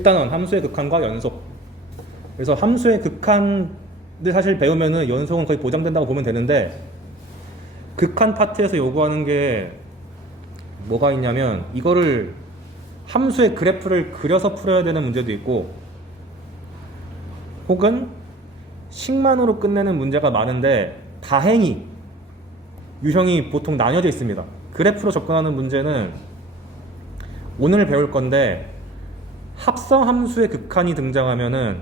일단은 함수의 극한과 연속. 그래서 함수의 극한을 사실 배우면은 연속은 거의 보장된다고 보면 되는데, 극한 파트에서 요구하는 게 뭐가 있냐면, 이거를 함수의 그래프를 그려서 풀어야 되는 문제도 있고, 혹은 식만으로 끝내는 문제가 많은데 다행히 유형이 보통 나뉘어져 있습니다. 그래프로 접근하는 문제는 오늘 배울 건데, 합성함수의 극한이 등장하면은,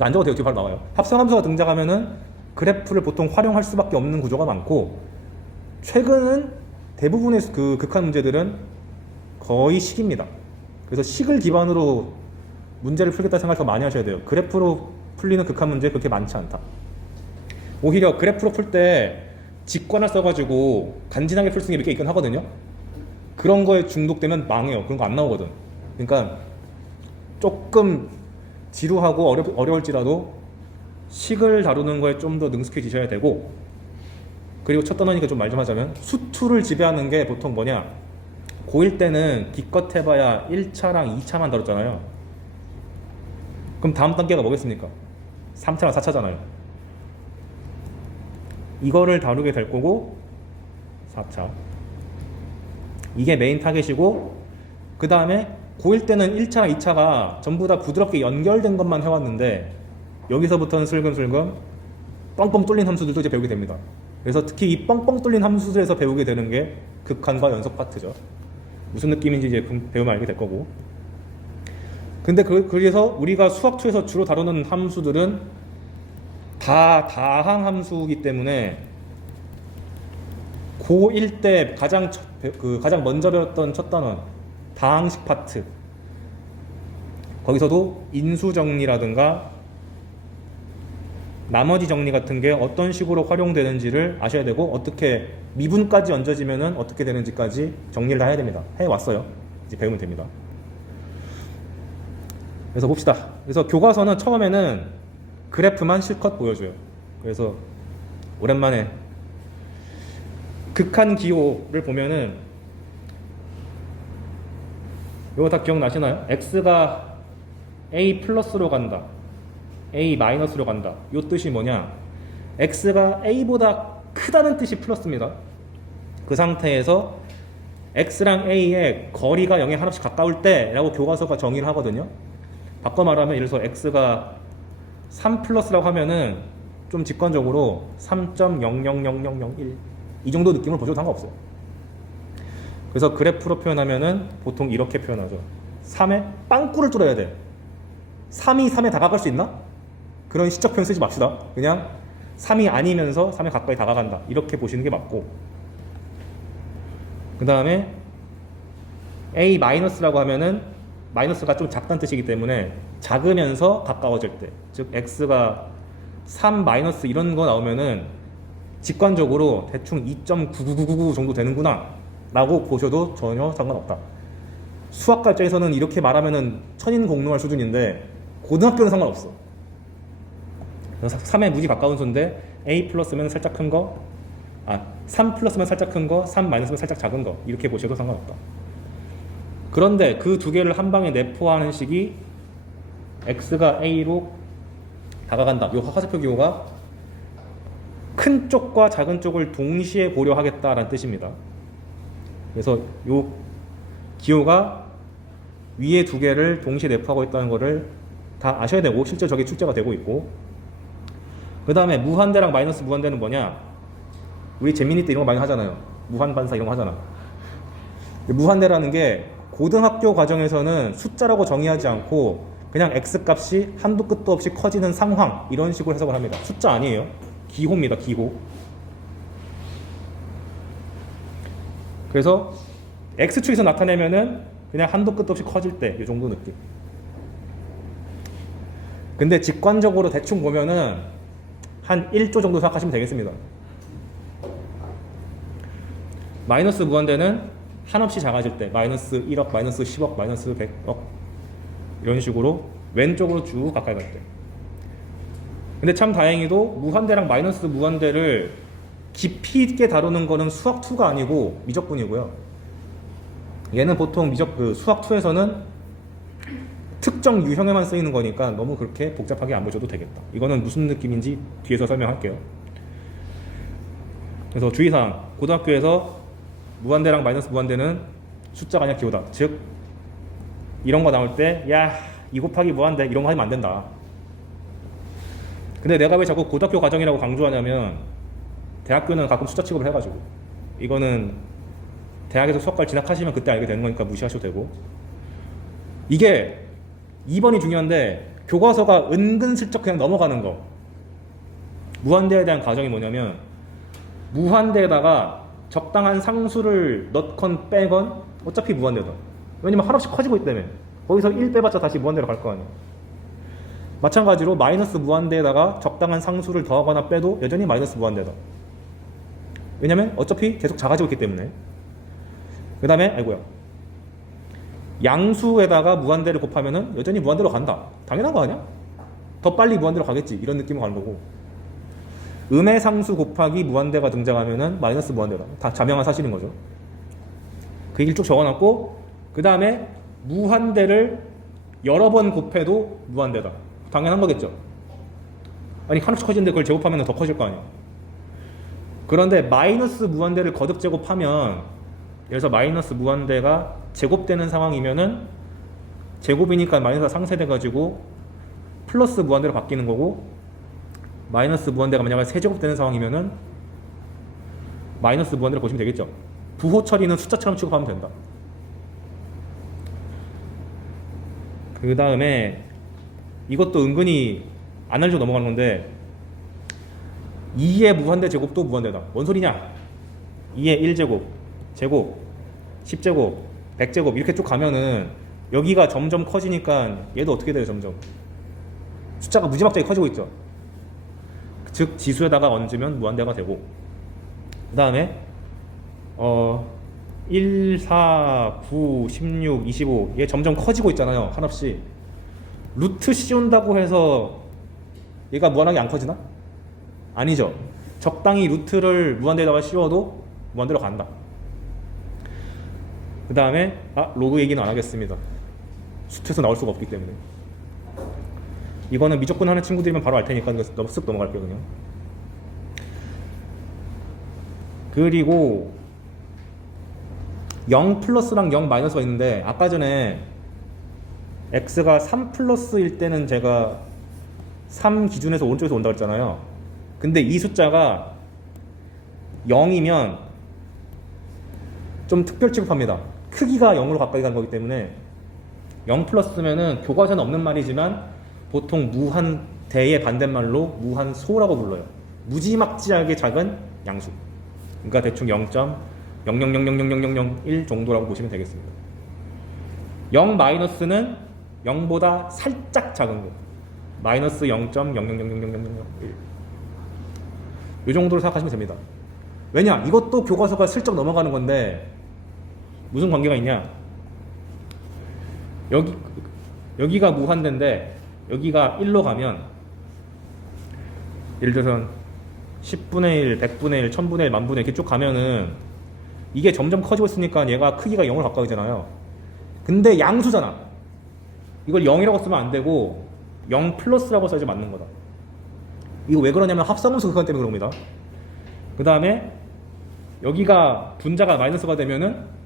안 적어도 되게 바로 나와요. 합성함수가 등장하면은 그래프를 보통 활용할 수밖에 없는 구조가 많고, 최근은 대부분의 그 극한 문제들은 거의 식입니다. 그래서 식을 기반으로 문제를 풀겠다 생각을 더 많이 하셔야 돼요. 그래프로 풀리는 극한 문제 그렇게 많지 않다. 오히려 그래프로 풀 때 직관을 써가지고 간지나게 풀 수 있는 게 몇 개 있긴 하거든요. 그런 거에 중독되면 망해요. 그런 거 안 나오거든. 그러니까 조금 지루하고 어려울지라도 식을 다루는 거에 좀 더 능숙해지셔야 되고, 그리고 첫 단원이니까 좀 말 좀 하자면, 수투를 지배하는 게 보통 뭐냐, 고1 때는 기껏 해봐야 1차랑 2차만 다뤘잖아요. 그럼 다음 단계가 뭐겠습니까? 3차랑 4차잖아요. 이거를 다루게 될 거고, 4차. 이게 메인 타겟이고, 그 다음에 고1 때는 1차랑 2차가 전부 다 부드럽게 연결된 것만 해왔는데, 여기서부터는 슬금슬금 뻥뻥 뚫린 함수들도 이제 배우게 됩니다. 그래서 특히 이 뻥뻥 뚫린 함수들에서 배우게 되는 게 극한과 연속 파트죠. 무슨 느낌인지 이제 배우면 알게 될 거고. 근데 그래서 우리가 수학2에서 주로 다루는 함수들은 다 다항 함수이기 때문에, 고1 때 가장 먼저 배웠던 첫 단원 다항식 파트, 거기서도 인수정리라든가 나머지 정리 같은 게 어떤 식으로 활용되는지를 아셔야 되고, 어떻게 미분까지 얹어지면은 어떻게 되는지까지 정리를 다 해야 됩니다. 해왔어요. 이제 배우면 됩니다. 그래서 봅시다. 그래서 교과서는 처음에는 그래프만 실컷 보여줘요. 그래서 오랜만에 극한 기호를 보면은, 이거 다 기억나시나요? x가 a 플러스로 간다, a 마이너스로 간다. 이 뜻이 뭐냐, x가 a보다 크다는 뜻이 플러스입니다. 그 상태에서 x랑 a의 거리가 0에 하나씩 가까울 때 라고 교과서가 정의를 하거든요. 바꿔 말하면, 예를 들어서 x가 3 플러스라고 하면은 좀 직관적으로 3.000001 이 정도 느낌을 보셔도 상관없어요. 그래서 그래프로 표현하면은 보통 이렇게 표현하죠. 3에 빵꾸를 뚫어야 돼. 3이 3에 다가갈 수 있나? 그런 시적 표현 쓰지 맙시다. 그냥 3이 아니면서 3에 가까이 다가간다, 이렇게 보시는 게 맞고, 그 다음에 a 마이너스라고 하면은 마이너스가 좀 작다는 뜻이기 때문에 작으면서 가까워질 때, 즉 x가 3 마이너스 이런 거 나오면은 직관적으로 대충 2.9999 정도 되는구나 라고 보셔도 전혀 상관없다. 수학과 입장에서는 이렇게 말하면은 천인공노할 수준인데, 고등학교는 상관없어. 3에 무지 가까운 수인데 a 플러스면 살짝 큰 거, 3 플러스면 살짝 큰 거, 3 마이너스면 살짝 작은 거, 이렇게 보셔도 상관없다. 그런데 그 두 개를 한 방에 내포하는 식이 x가 a로 다가간다, 이 화살표 기호가 큰 쪽과 작은 쪽을 동시에 보려 하겠다라는 뜻입니다. 그래서 이 기호가 위에 두 개를 동시에 내포하고 있다는 것을 다 아셔야 되고, 실제 저게 출제가 되고 있고, 그 다음에 무한대랑 마이너스 무한대는 뭐냐, 우리 재민이 때 이런 거 많이 하잖아요. 무한반사 이런 거 하잖아. 무한대라는 게 고등학교 과정에서는 숫자라고 정의하지 않고 그냥 x값이 한도 끝도 없이 커지는 상황, 이런 식으로 해석을 합니다. 숫자 아니에요. 기호입니다. 기호. 그래서 x축에서 나타내면은 그냥 한도 끝도 없이 커질 때 이 정도 느낌. 근데 직관적으로 대충 보면은 한 1조 정도 생각하시면 되겠습니다. 마이너스 무한대는 한없이 작아질 때, 마이너스 1억, 마이너스 10억, 마이너스 100억 이런 식으로 왼쪽으로 쭉 가까이 갈 때. 근데 참 다행히도 무한대랑 마이너스 무한대를 깊이 있게 다루는 거는 수학2가 아니고 미적분이고요. 얘는 보통 수학2에서는 특정 유형에만 쓰이는 거니까 너무 그렇게 복잡하게 안 보셔도 되겠다. 이거는 무슨 느낌인지 뒤에서 설명할게요. 그래서 주의사항, 고등학교에서 무한대랑 마이너스 무한대는 숫자가 아니라 기호다. 즉 이런 거 나올 때 야, 2 곱하기 무한대 이런 거 하면 안 된다. 근데 내가 왜 자꾸 고등학교 과정이라고 강조하냐면 대학교는 가끔 숫자 취급을 해가지고 이거는 대학에서 수학과를 진학하시면 그때 알게 되는 거니까 무시하셔도 되고, 이게 2번이 중요한데 교과서가 은근슬쩍 그냥 넘어가는 거. 무한대에 대한 가정이 뭐냐면 무한대에다가 적당한 상수를 넣건 빼건 어차피 무한대다. 왜냐면 하나씩 커지고 있다며. 거기서 1 빼봤자 다시 무한대로 갈 거 아니야. 마찬가지로 마이너스 무한대에다가 적당한 상수를 더하거나 빼도 여전히 마이너스 무한대다. 왜냐면 어차피 계속 작아지고 있기 때문에. 그 다음에 아이고야, 양수에다가 무한대를 곱하면은 여전히 무한대로 간다. 당연한 거 아니야? 더 빨리 무한대로 가겠지. 이런 느낌으로 가는 거고, 음의 상수 곱하기 무한대가 등장하면은 마이너스 무한대다. 다 자명한 사실인 거죠. 그 얘기를 쭉 적어놨고, 그 다음에 무한대를 여러 번 곱해도 무한대다. 당연한 거겠죠. 아니 하나씩 커지는데 그걸 제곱하면 더 커질 거 아니야. 그런데 마이너스 무한대를 거듭 제곱하면, 그래서 마이너스 무한대가 제곱되는 상황이면은 제곱이니까 마이너스가 상쇄돼가지고 플러스 무한대로 바뀌는 거고, 마이너스 무한대가 만약에 세제곱되는 상황이면은 마이너스 무한대로 보시면 되겠죠. 부호 처리는 숫자처럼 취급하면 된다. 그 다음에 이것도 은근히 안 알려주고 넘어가는 건데 2의 무한대 제곱도 무한대다. 뭔 소리냐? 2의 1제곱, 제곱, 10제곱, 100제곱 이렇게 쭉 가면은 여기가 점점 커지니까 얘도 어떻게 돼요? 점점 숫자가 무지막지하게 커지고 있죠. 즉 지수에다가 얹으면 무한대가 되고, 그 다음에 1, 4, 9, 16, 25 얘 점점 커지고 있잖아요. 한없이. 루트 씌운다고 해서 얘가 무한하게 안 커지나? 아니죠. 적당히 루트를 무한대에다가 씌워도 무한대로 간다. 그 다음에 로그 얘기는 안 하겠습니다. 수트에서 나올 수가 없기 때문에. 이거는 미적분 하는 친구들이면 바로 알 테니까 쓱 넘어갈게요 그냥. 그리고 0 플러스랑 0 마이너스가 있는데, 아까 전에 x가 3 플러스일 때는 제가 3 기준에서 오른쪽에서 온다고 했잖아요. 근데 이 숫자가 0이면 좀 특별 취급합니다. 크기가 0으로 가까이 가는 거기 때문에. 0 플러스면은 교과서는 없는 말이지만 보통 무한대의 반대말로 무한소라고 불러요. 무지막지하게 작은 양수. 그러니까 대충 0.00000001 정도라고 보시면 되겠습니다. 0 마이너스는 0보다 살짝 작은 거. 마이너스 0.00000001 이 정도로 생각하시면 됩니다. 왜냐? 이것도 교과서가 슬쩍 넘어가는 건데 무슨 관계가 있냐? 여기가 무한대인데 여기가 1로 가면, 예를 들어서 10분의 1, 100분의 1, 1000분의 1, 만분의 1 이렇게 쭉 가면은 이게 점점 커지고 있으니까 얘가 크기가 0으로 가까워지잖아요. 근데 양수잖아. 이걸 0이라고 쓰면 안 되고 0 플러스라고 써야지 맞는 거다. 이거 왜 그러냐면 합성함수 그것 때문에 그런 겁니다. 그 다음에 여기가 분자가 마이너스가 되면은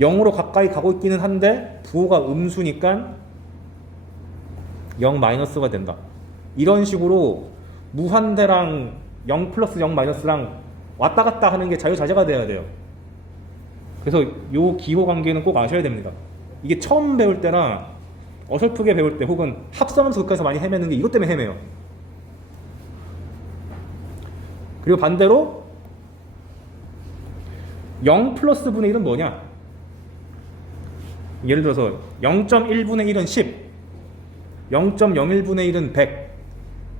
0으로 가까이 가고 있기는 한데 부호가 음수니까 0 마이너스가 된다. 이런 식으로 무한대랑 0 플러스 0 마이너스랑 왔다 갔다 하는 게 자유자재가 돼야 돼요. 그래서 요 기호 관계는 꼭 아셔야 됩니다. 이게 처음 배울 때나 어설프게 배울 때 혹은 합성함수 극에서 많이 헤매는 게 이것 때문에 헤매요. 그리고 반대로 0 플러스 분의 1은 뭐냐? 예를 들어서 0.1분의 1은 10, 0.01분의 1은 100,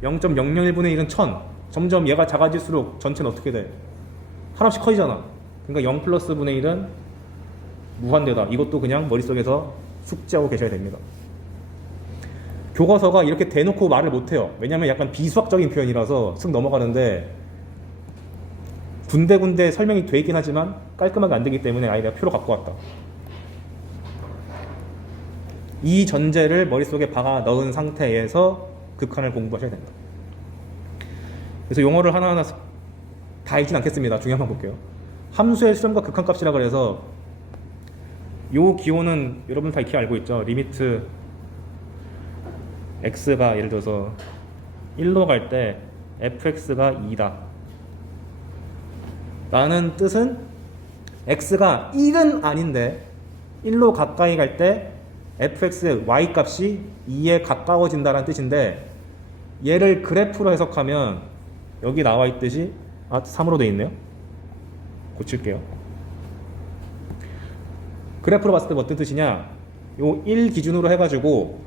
0.001분의 1은 1000. 점점 얘가 작아질수록 전체는 어떻게 돼? 하나씩 커지잖아. 그러니까 0 플러스 분의 1은 무한대다. 이것도 그냥 머릿속에서 숙지하고 계셔야 됩니다. 교과서가 이렇게 대놓고 말을 못해요. 왜냐면 약간 비수학적인 표현이라서 쓱 넘어가는데 군데군데 설명이 돼 있긴 하지만 깔끔하게 안 되기 때문에 아예 내가 표로 갖고 왔다. 이 전제를 머릿속에 박아 넣은 상태에서 극한을 공부하셔야 된다. 그래서 용어를 하나하나 다 읽진 않겠습니다. 중요한만 볼게요. 함수의 수렴과 극한값이라 그래서 요 기호는 여러분 다 익히 알고 있죠. 리미트 x가 예를 들어서 1로 갈 때 fx가 2다 라는 뜻은 x가 1은 아닌데 1로 가까이 갈 때 fx의 y값이 2에 가까워진다는 뜻인데, 얘를 그래프로 해석하면 여기 나와 있듯이 3으로 돼 있네요. 고칠게요. 그래프로 봤을 때 어떤 뜻이냐, 요 1 기준으로 해가지고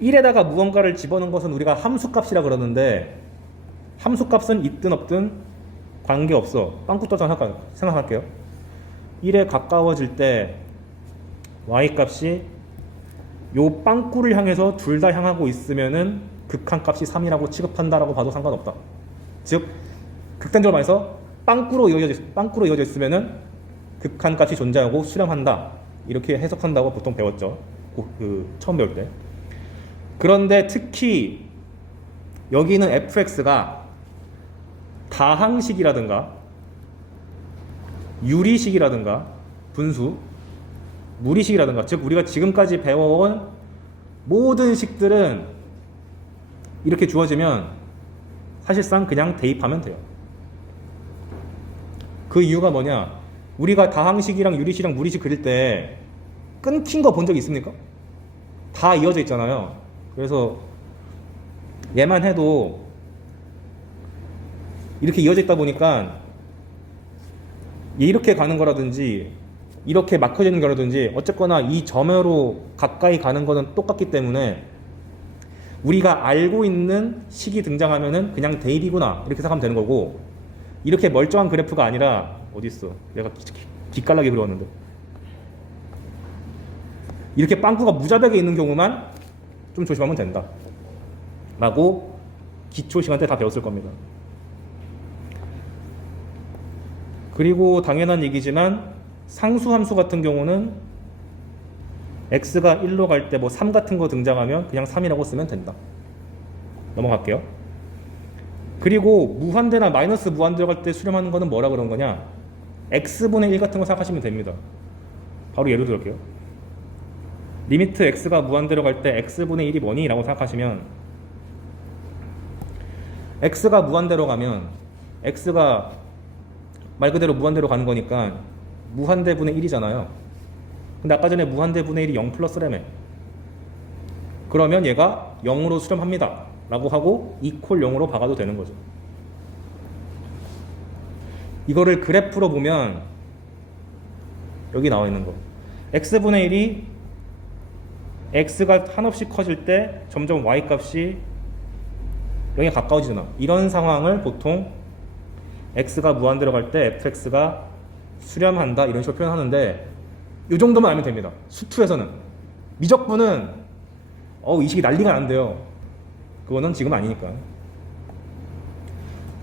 1에다가 무언가를 집어넣은 것은 우리가 함수값이라 그러는데, 함수값은 있든 없든 관계없어. 빵꾸떠 생각할게요. 1에 가까워질 때 y값이 요 빵꾸를 향해서 둘 다 향하고 있으면은 극한값이 3이라고 취급한다라고 봐도 상관없다. 즉 극단적으로 말해서 빵꾸로 이어져 있으면은 극한값이 존재하고 수렴한다, 이렇게 해석한다고 보통 배웠죠. 처음 배울 때. 그런데 특히 여기는 fx가 다항식이라든가 유리식이라든가 분수, 무리식이라든가, 즉 우리가 지금까지 배워온 모든 식들은 이렇게 주어지면 사실상 그냥 대입하면 돼요. 그 이유가 뭐냐, 우리가 다항식이랑 유리식이랑 무리식 그릴 때 끊긴 거 본 적 있습니까? 다 이어져 있잖아요. 그래서 얘만 해도 이렇게 이어져 있다 보니까 이렇게 가는 거라든지 이렇게 막혀지는 거라든지 어쨌거나 이 점으로 가까이 가는 거는 똑같기 때문에 우리가 알고 있는 식이 등장하면은 그냥 대입이구나, 이렇게 생각하면 되는 거고, 이렇게 멀쩡한 그래프가 아니라 어딨어, 내가 기깔나게 그려왔는데, 이렇게 빵꾸가 무자백에 있는 경우만 좀 조심하면 된다 라고 기초 시간 때 다 배웠을 겁니다. 그리고 당연한 얘기지만 상수함수 같은 경우는 x가 1로 갈 때 3 같은 거 등장하면 그냥 3이라고 쓰면 된다. 넘어갈게요. 그리고 무한대나 마이너스 무한대로 갈 때 수렴하는 거는 뭐라 그런 거냐, x분의 1 같은 거 생각하시면 됩니다. 바로 예를 들을게요. 리미트 x가 무한대로 갈 때 x분의 1이 뭐니? 라고 생각하시면, x가 무한대로 가면 x가 말 그대로 무한대로 가는 거니까 무한대분의 1이잖아요. 근데 아까 전에 무한대분의 1이 0 플러스라며. 그러면 얘가 0으로 수렴합니다 라고 하고 이퀄 0으로 박아도 되는 거죠. 이거를 그래프로 보면 여기 나와 있는 거, x분의 1이 x가 한없이 커질 때 점점 y값이 0에 가까워지잖아. 이런 상황을 보통 x가 무한대로 갈 때 fx가 수렴한다, 이런 식으로 표현하는데, 이 정도만 알면 됩니다. 수투에서는. 미적분은 이 식이 난리가 난대요. 그거는 지금 아니니까.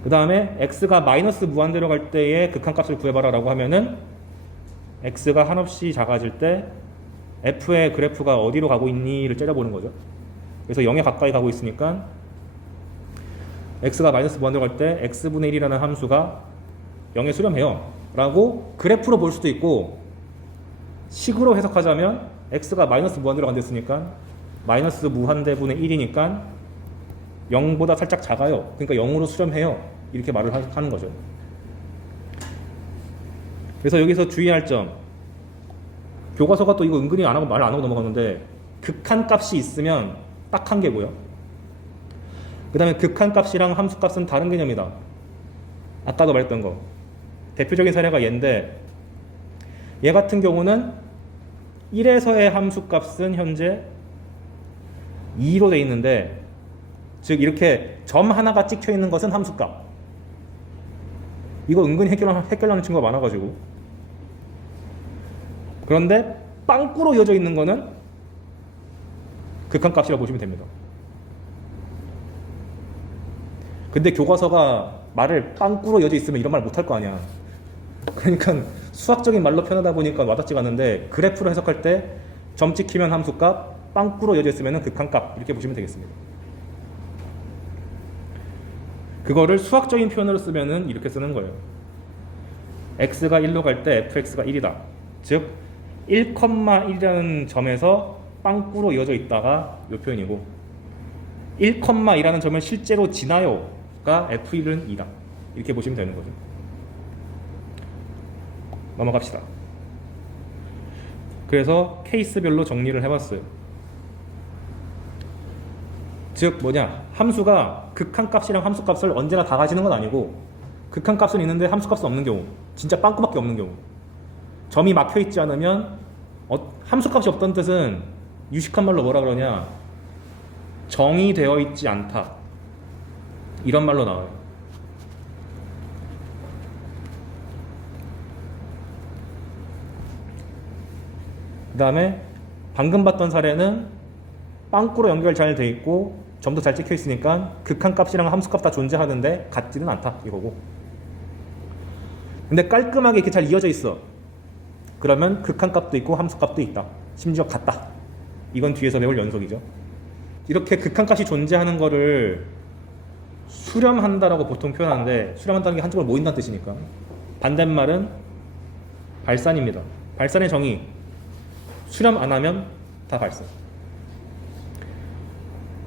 그 다음에 x가 마이너스 무한대로 갈 때의 극한값을 구해봐라 라고 하면은 x가 한없이 작아질 때 f의 그래프가 어디로 가고 있니를 째려보는 거죠. 그래서 0에 가까이 가고 있으니까 x가 마이너스 무한대로 갈 때 x분의 1이라는 함수가 0에 수렴해요 라고 그래프로 볼 수도 있고, 식으로 해석하자면 x가 마이너스 무한대로 간댔으니까 마이너스 무한대분의 1이니까 0보다 살짝 작아요, 그러니까 0으로 수렴해요, 이렇게 말을 하는 거죠. 그래서 여기서 주의할 점, 교과서가 또 이거 은근히 말 안 하고 넘어가는데, 극한값이 있으면 딱 한 개고요. 그 다음에 극한값이랑 함수값은 다른 개념이다. 아까도 말했던 거, 대표적인 사례가 얘인데, 얘 같은 경우는 1에서의 함수값은 현재 2로 돼 있는데, 즉 이렇게 점 하나가 찍혀 있는 것은 함수값. 이거 은근히 헷갈려하는 친구가 많아가지고. 그런데 빵꾸로 이어져 있는 거는 극한값이라고 보시면 됩니다. 근데 교과서가 말을 빵꾸로 이어져 있으면 이런 말 못할 거 아니야. 그러니까 수학적인 말로 표현하다 보니까 와닿지가 않는데, 그래프로 해석할 때 점 찍히면 함수값, 빵꾸로 이어져 있으면 극한값 이렇게 보시면 되겠습니다. 그거를 수학적인 표현으로 쓰면은 이렇게 쓰는 거예요. x가 1로 갈 때 fx가 1이다. 즉 1,1이라는 점에서 빵꾸로 이어져 있다가 이 표현이고 1,2라는 점을 실제로 지나요가 f1은 2다. 이렇게 보시면 되는 거죠. 넘어갑시다. 그래서 케이스별로 정리를 해봤어요. 즉 뭐냐, 함수가 극한값이랑 함수값을 언제나 다 가지는 건 아니고 극한값은 있는데 함수값은 없는 경우, 진짜 빵꾸밖에 없는 경우, 점이 막혀있지 않으면 함수값이 없다는 뜻은 유식한 말로 뭐라 그러냐, 정의 되어 있지 않다 이런 말로 나와요. 그 다음에 방금 봤던 사례는 빵꾸로 연결 잘 돼 있고 점도 잘 찍혀 있으니까 극한값이랑 함수값 다 존재하는데 같지는 않다 이거고, 근데 깔끔하게 이렇게 잘 이어져 있어. 그러면 극한값도 있고 함수값도 있다, 심지어 같다. 이건 뒤에서 배울 연속이죠. 이렇게 극한값이 존재하는 거를 수렴한다라고 보통 표현하는데, 수렴한다는 게 한쪽으로 모인다는 뜻이니까 반대말은 발산입니다. 발산의 정의, 수렴 안 하면 다 발산.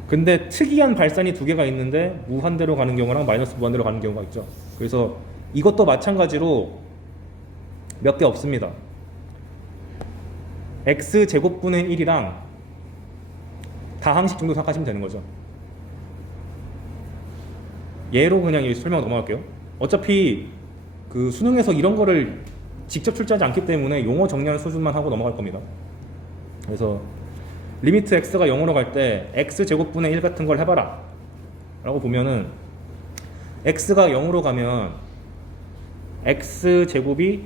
근데 특이한 발산이 두 개가 있는데 무한대로 가는 경우랑 마이너스 무한대로 가는 경우가 있죠. 그래서 이것도 마찬가지로 몇 개 없습니다. x제곱분의 1이랑 다항식 정도 생각하시면 되는 거죠. 얘로 그냥 설명 넘어갈게요. 어차피 그 수능에서 이런 거를 직접 출제하지 않기 때문에 용어 정리하는 수준만 하고 넘어갈 겁니다. 그래서 리미트 x가 0으로 갈 때 x제곱분의 1 같은 걸 해봐라 라고 보면은, x가 0으로 가면 x제곱이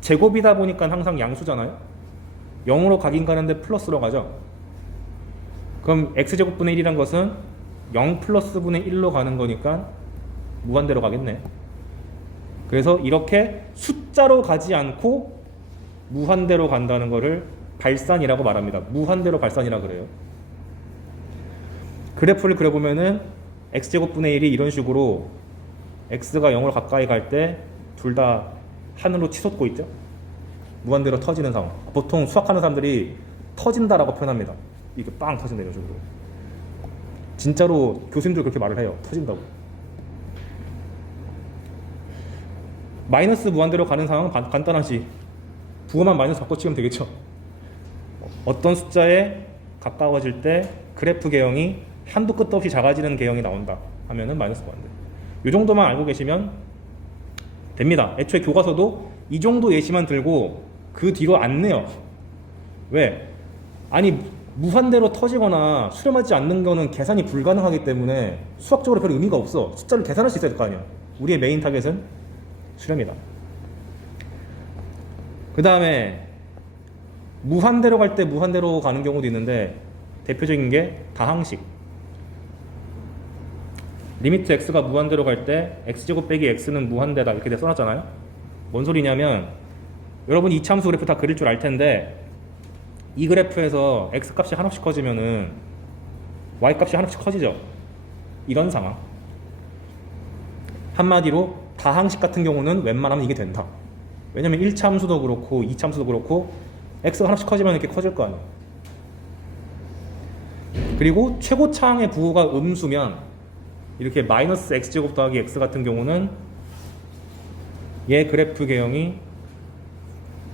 제곱이다 보니까 항상 양수잖아요. 0으로 가긴 가는데 플러스로 가죠. 그럼 x제곱분의 1이란 것은 0 플러스 분의 1로 가는 거니까 무한대로 가겠네. 그래서 이렇게 숫자로 가지 않고 무한대로 간다는 거를 발산이라고 말합니다. 무한대로 발산이라 그래요. 그래프를 그려보면은 x제곱분의 1이 이런 식으로 x가 0으로 가까이 갈 때 둘 다 하늘로 치솟고 있죠. 무한대로 터지는 상황. 보통 수학하는 사람들이 터진다라고 표현합니다. 이게 빵 터진다 이런 식으로. 진짜로 교수님들 그렇게 말을 해요. 터진다고. 마이너스 무한대로 가는 상황은 간단하지. 부호만 마이너스 바꿔치우면 되겠죠. 어떤 숫자에 가까워질 때 그래프 개형이 한도 끝도 없이 작아지는 개형이 나온다 하면은 마이너스 무한대. 이 정도만 알고 계시면 됩니다. 애초에 교과서도 이 정도 예시만 들고 그 뒤로 안 내요. 왜? 아니 무한대로 터지거나 수렴하지 않는 거는 계산이 불가능하기 때문에 수학적으로 별 의미가 없어. 숫자를 계산할 수 있어야 될 거 아니야. 우리의 메인 타겟은 수렴이다. 그 다음에 무한대로 갈 때 무한대로 가는 경우도 있는데, 대표적인 게 다항식. 리미트 x가 무한대로 갈 때 x제곱 빼기 x는 무한대다 이렇게 써놨잖아요. 뭔 소리냐면, 여러분 이차함수 그래프 다 그릴 줄 알 텐데 이 그래프에서 x값이 한없이 커지면은 y값이 한없이 커지죠. 이런 상황. 한마디로 다항식 같은 경우는 웬만하면 이게 된다. 왜냐면 1차 함수도 그렇고 2차 함수도 그렇고 x가 하나씩 커지면 이렇게 커질 거 아니에요. 그리고 최고차항의 부호가 음수면 이렇게 마이너스 x제곱 더하기 x 같은 경우는 얘 그래프 개형이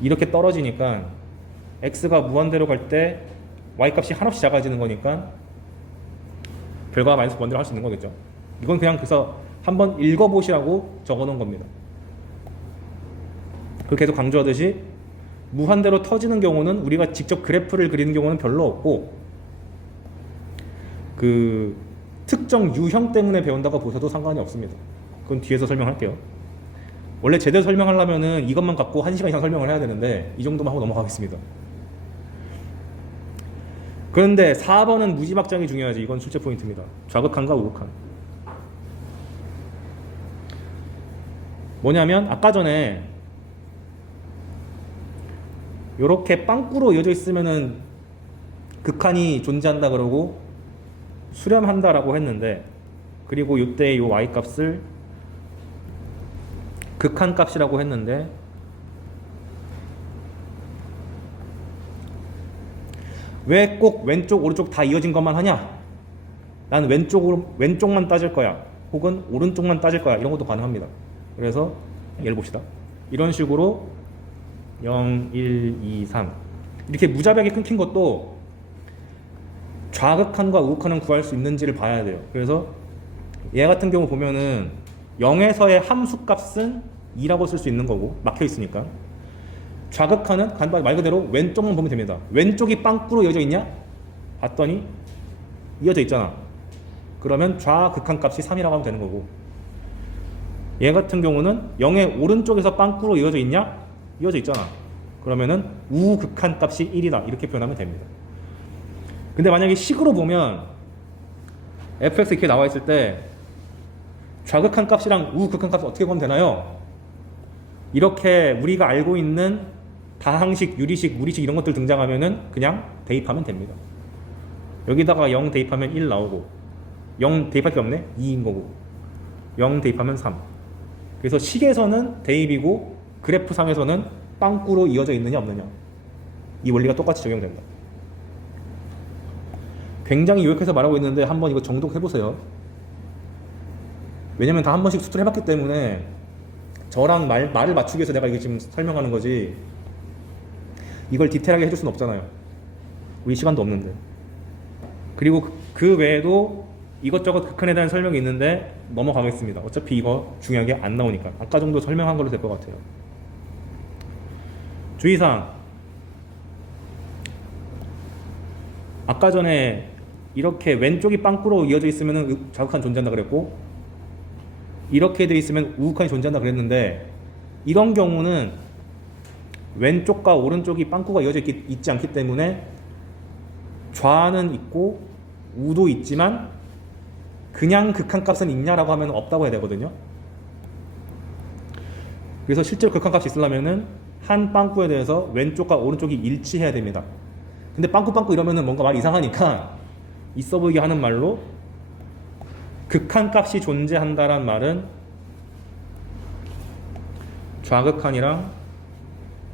이렇게 떨어지니까 x가 무한대로 갈 때 y값이 한없이 작아지는 거니까 결과가 마이너스 무한대로 할 수 있는 거겠죠. 이건 그냥 그래서 한번 읽어보시라고 적어놓은 겁니다. 그렇게 계속 강조하듯이 무한대로 터지는 경우는 우리가 직접 그래프를 그리는 경우는 별로 없고, 그 특정 유형 때문에 배운다고 보셔도 상관이 없습니다. 그건 뒤에서 설명할게요. 원래 제대로 설명하려면은 이것만 갖고 1시간 이상 설명을 해야 되는데 이 정도만 하고 넘어가겠습니다. 그런데 4번은 무지막장이 중요하지. 이건 출제 포인트입니다. 좌극한과 우극한. 뭐냐면 아까 전에 요렇게 빵꾸로 이어져 있으면은 극한이 존재한다 그러고 수렴한다라고 했는데, 그리고 이때 요 y 값을 극한 값이라고 했는데, 왜 꼭 왼쪽 오른쪽 다 이어진 것만 하냐? 나는 왼쪽만 따질 거야, 혹은 오른쪽만 따질 거야, 이런 것도 가능합니다. 그래서 예를 봅시다. 이런 식으로 0, 1, 2, 3 이렇게 무자비하게 끊긴 것도 좌극한과 우극한은 구할 수 있는지를 봐야 돼요. 그래서 얘 같은 경우 보면은 0에서의 함수 값은 2라고 쓸 수 있는 거고, 막혀 있으니까. 좌극한은 말 그대로 왼쪽만 보면 됩니다. 왼쪽이 빵꾸로 이어져 있냐? 봤더니 이어져 있잖아. 그러면 좌극한 값이 3이라고 하면 되는 거고, 얘 같은 경우는 0의 오른쪽에서 빵꾸로 이어져 있냐? 이어져 있잖아. 그러면은 우극한 값이 1이다, 이렇게 표현하면 됩니다. 근데 만약에 식으로 보면 fx 이렇게 나와 있을 때 좌극한 값이랑 우극한 값을 어떻게 보면 되나요? 이렇게 우리가 알고 있는 다항식, 유리식, 무리식 이런 것들 등장하면은 그냥 대입하면 됩니다. 여기다가 0 대입하면 1 나오고, 0 대입할 게 없네? 2인 거고, 0 대입하면 3. 그래서 식에서는 대입이고 그래프상에서는 빵꾸로 이어져 있느냐 없느냐, 이 원리가 똑같이 적용된다. 굉장히 요약해서 말하고 있는데 한번 이거 정독해보세요. 왜냐면 다 한 번씩 수술 해봤기 때문에 저랑 말을 맞추기 위해서 내가 이게 지금 설명하는 거지, 이걸 디테일하게 해줄 수는 없잖아요. 우리 시간도 없는데. 그리고 그 외에도 이것저것 극한에 대한 설명이 있는데 넘어가겠습니다. 어차피 이거 중요하게 안 나오니까. 아까 정도 설명한 걸로 될 것 같아요. 주의사항, 아까 전에 이렇게 왼쪽이 빵꾸로 이어져 있으면 좌극한 존재한다 그랬고, 이렇게 돼 있으면 우극한이 존재한다 그랬는데, 이런 경우는 왼쪽과 오른쪽이 빵꾸가 이어져 있지 않기 때문에 좌는 있고 우도 있지만 그냥 극한값은 있냐라고 하면 없다고 해야 되거든요. 그래서 실제로 극한값이 있으려면은 한 빵꾸에 대해서 왼쪽과 오른쪽이 일치해야 됩니다. 근데 빵꾸 이러면은 뭔가 말이 이상하니까 있어 보이게 하는 말로, 극한값이 존재한다란 말은 좌극한이랑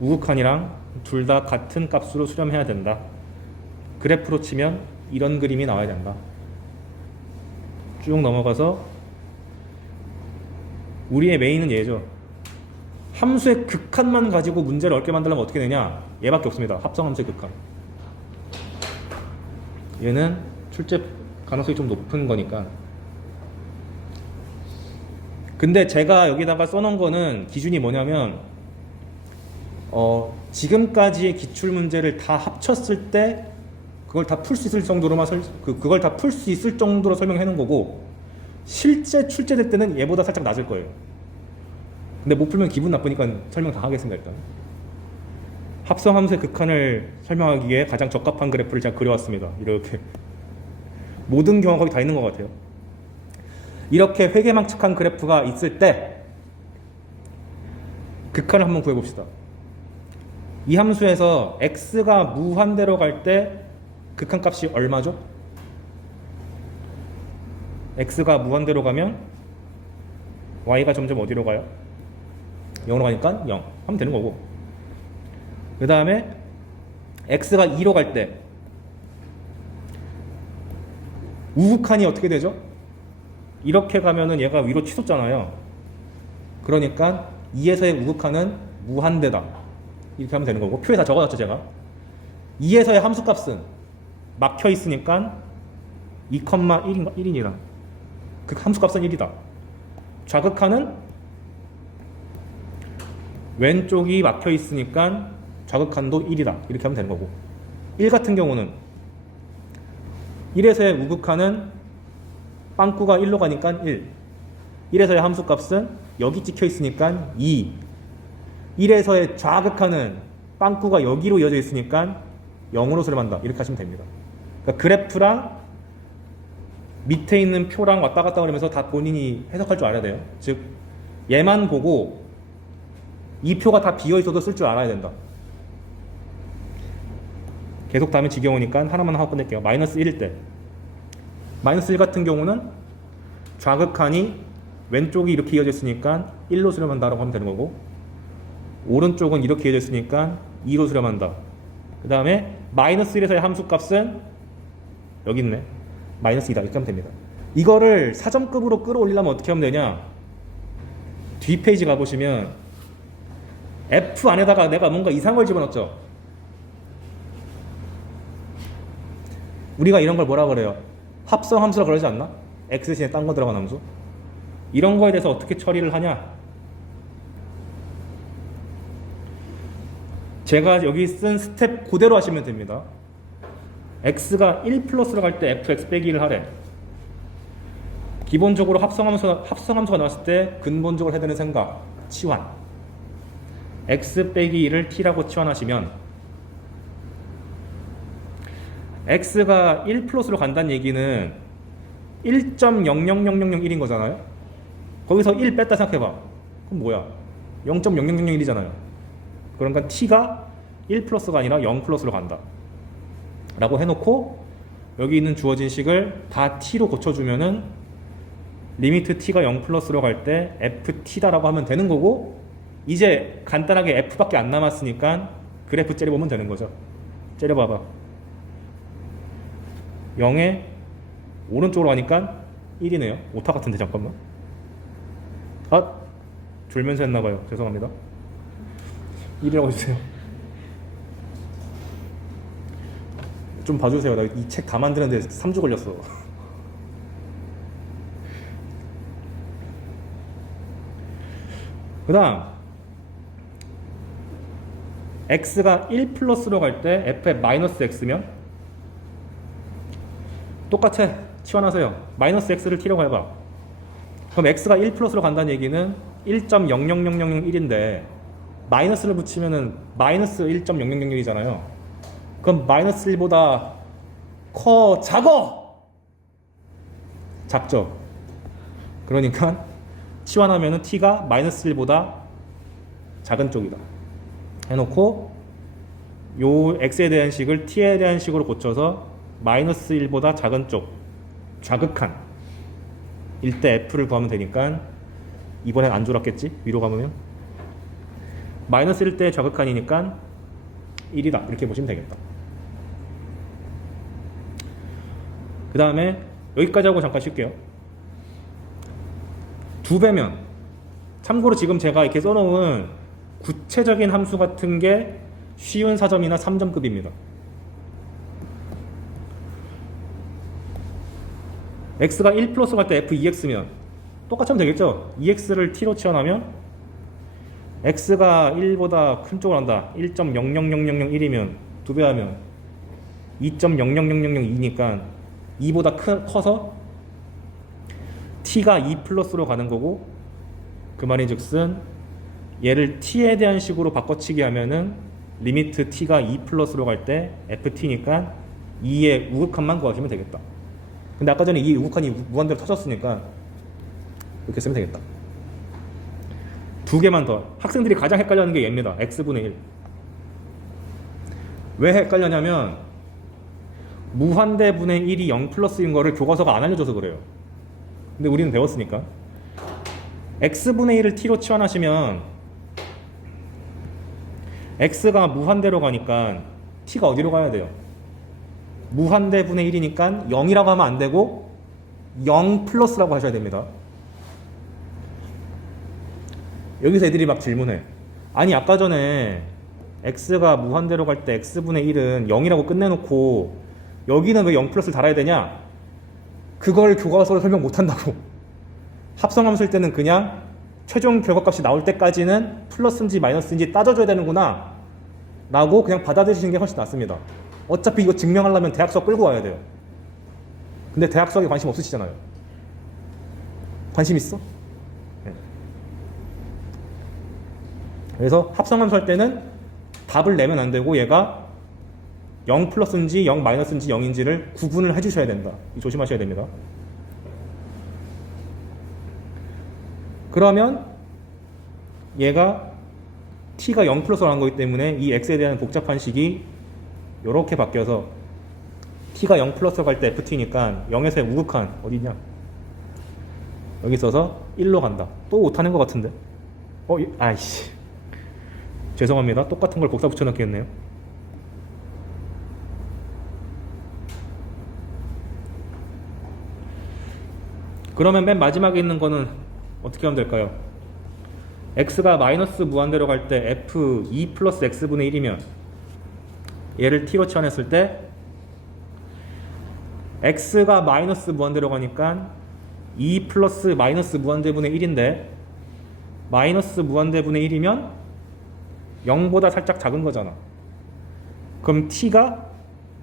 우극한이랑 둘 다 같은 값으로 수렴해야 된다. 그래프로 치면 이런 그림이 나와야 된다. 쭉 넘어가서 우리의 메인은 얘죠. 함수의 극한만 가지고 문제를 어렵게 만들려면 어떻게 되냐? 얘밖에 없습니다. 합성함수의 극한. 얘는 출제 가능성이 좀 높은 거니까. 근데 제가 여기다가 써놓은 거는 기준이 뭐냐면, 지금까지의 기출문제를 다 합쳤을 때 그걸 다 풀 수 있을 정도로만 그걸 다 풀 수 있을 정도로 설명해 놓은 거고, 실제 출제될 때는 얘보다 살짝 낮을 거예요. 근데 못 풀면 기분 나쁘니까 설명 다 하겠습니다. 일단 합성함수의 극한을 설명하기에 가장 적합한 그래프를 제가 그려왔습니다. 이렇게 모든 경우가 거의 다 있는 것 같아요. 이렇게 회계망측한 그래프가 있을 때 극한을 한번 구해봅시다. 이 함수에서 x가 무한대로 갈 때 극한값이 얼마죠? x가 무한대로 가면 y가 점점 어디로 가요? 0으로 가니까 0 하면 되는 거고, 그 다음에 x가 2로 갈 때 우극한이 어떻게 되죠? 이렇게 가면은 얘가 위로 치솟잖아요. 그러니까 2에서의 우극한은 무한대다, 이렇게 하면 되는 거고, 표에 다 적어놨죠 제가. 2에서의 함수값은 막혀 있으니까 2,1이라, 그 함수값은 1이다. 좌극한은 왼쪽이 막혀 있으니까 좌극한도 1이다, 이렇게 하면 되는 거고, 1 같은 경우는 1에서의 우극한은 빵꾸가 1로 가니까 1, 1에서의 함수값은 여기 찍혀 있으니까 2, 1에서의 좌극한은 빵꾸가 여기로 이어져 있으니까 0으로 수렴한다, 이렇게 하시면 됩니다. 그러니까 그래프랑 밑에 있는 표랑 왔다 갔다 하면서 다 본인이 해석할 줄 알아야 돼요. 즉 얘만 보고 이 표가 다 비어 있어도 쓸 줄 알아야 된다. 계속 다음에 지겨우니까 하나만 하고 끝낼게요. 마이너스 1일 때. 마이너스 1 같은 경우는 좌극한이 왼쪽이 이렇게 이어져 있으니까 1로 수렴한다라고 하면 되는 거고, 오른쪽은 이렇게 이어져 있으니까 2로 수렴한다. 그 다음에 마이너스 1에서의 함수값은 여기 있네. 마이너스 2다. 이렇게 하면 됩니다. 이거를 4점급으로 끌어올리려면 어떻게 하면 되냐? 뒷페이지 가보시면 F 안에다가 내가 뭔가 이상한 걸 집어넣었죠. 우리가 이런 걸 뭐라 그래요? 합성 함수라 그러지 않나? X 대신에 딴 거 들어간 함수? 이런 거에 대해서 어떻게 처리를 하냐? 제가 여기 쓴 스텝 그대로 하시면 됩니다. x가 1 플러스로 갈 때 fx 빼기 1을 하래. 기본적으로 합성함수가 나왔을 때 근본적으로 해야 되는 생각, 치환. x 빼기 1을 t라고 치환하시면 x가 1 플러스로 간다는 얘기는 1.0000001인 거잖아요. 거기서 1 뺐다 생각해봐. 그럼 뭐야? 0.0001이잖아요. 그러니까 t가 1 플러스가 아니라 0 플러스로 간다 라고 해놓고, 여기 있는 주어진 식을 다 t로 고쳐주면은 리미트 t가 0 플러스로 갈 때 ft다라고 하면 되는 거고, 이제 간단하게 f밖에 안 남았으니까 그래프 째려보면 되는 거죠. 째려봐봐. 0에 오른쪽으로 가니까 1이네요. 오타 같은데 잠깐만. 아, 졸면서 했나봐요. 죄송합니다. 1이라고 해주세요. 좀 봐주세요. 나 이 책 다 만드는데 3주 걸렸어. 그 다음 x가 1 플러스로 갈 때 f의 마이너스 x면 똑같아. 치환하세요. 마이너스 x를 t라고 해봐. 그럼 x가 1 플러스로 간다는 얘기는 1.0000001인데 마이너스를 붙이면은 마이너스 1.0001이잖아요. 그럼 마이너스 1보다 작죠? 그러니까 치환하면은 t가 마이너스 1보다 작은 쪽이다 해놓고, 요 x에 대한 식을 t에 대한 식으로 고쳐서 마이너스 1보다 작은 쪽, 좌극한 일 때 f를 구하면 되니까, 이번엔 안 졸았겠지? 위로 가보면 마이너스 1대 좌극한이니까 1이다 이렇게 보시면 되겠다. 그 다음에 여기까지 하고 잠깐 쉴게요. 2배면, 참고로 지금 제가 이렇게 써놓은 구체적인 함수 같은 게 쉬운 4점이나 3점급입니다. x가 1 플러스 갈 때 f2x면 똑같이 하면 되겠죠? 2x를 t로 치환하면 x가 1보다 큰 쪽으로 한다. 1.0000001이면 2배 하면 2.00002니까 2보다 커서 t가 2 플러스로 가는 거고, 그 말인즉슨 얘를 t에 대한 식으로 바꿔치기 하면은 리미트 t가 2 플러스로 갈 때 ft니까 2의 우극한만 구하시면 되겠다. 근데 아까 전에 이 우극한이 무한대로 터졌으니까 이렇게 쓰면 되겠다. 2개만 더. 학생들이 가장 헷갈려하는 게 얘입니다. x분의 1. 왜 헷갈려냐면 무한대분의 1이 0 플러스인 거를 교과서가 안 알려줘서 그래요. 근데 우리는 배웠으니까. x분의 1을 t로 치환하시면 x가 무한대로 가니까 t가 어디로 가야 돼요? 무한대분의 1이니까 0이라고 하면 안 되고 0 플러스라고 하셔야 됩니다. 여기서 애들이 막 질문해. 아니 아까 전에 x가 무한대로 갈 때 x분의 1은 0이라고 끝내놓고 여기는 왜 0 플러스를 달아야 되냐? 그걸 교과서로 설명 못한다고. 합성함수일 때는 그냥 최종 결과값이 나올 때까지는 플러스인지 마이너스인지 따져줘야 되는구나 라고 그냥 받아들이시는 게 훨씬 낫습니다. 어차피 이거 증명하려면 대학 수학 끌고 와야 돼요. 근데 대학 수학에 관심 없으시잖아요. 관심 있어? 네. 그래서 합성함수 할 때는 답을 내면 안 되고 얘가 0 플러스인지 0 마이너스인지 0인지를 구분을 해주셔야 된다. 조심하셔야 됩니다. 그러면 얘가 t가 0 플러스로 간 거기 때문에 이 x에 대한 복잡한 식이 요렇게 바뀌어서 t가 0 플러스로 갈 때 ft니까 0에서의 우극한 어디냐? 여기 있어서 1로 간다. 또 오타낸 것 같은데? 아이씨. 죄송합니다. 똑같은 걸 복사 붙여넣겠네요. 그러면 맨 마지막에 있는 거는 어떻게 하면 될까요? x가 마이너스 무한대로 갈 때 f2 플러스 x분의 1이면 얘를 t로 치환했을 때 x가 마이너스 무한대로 가니까 2 플러스 마이너스 무한대분의 1인데 마이너스 무한대분의 1이면 0보다 살짝 작은 거잖아. 그럼 t가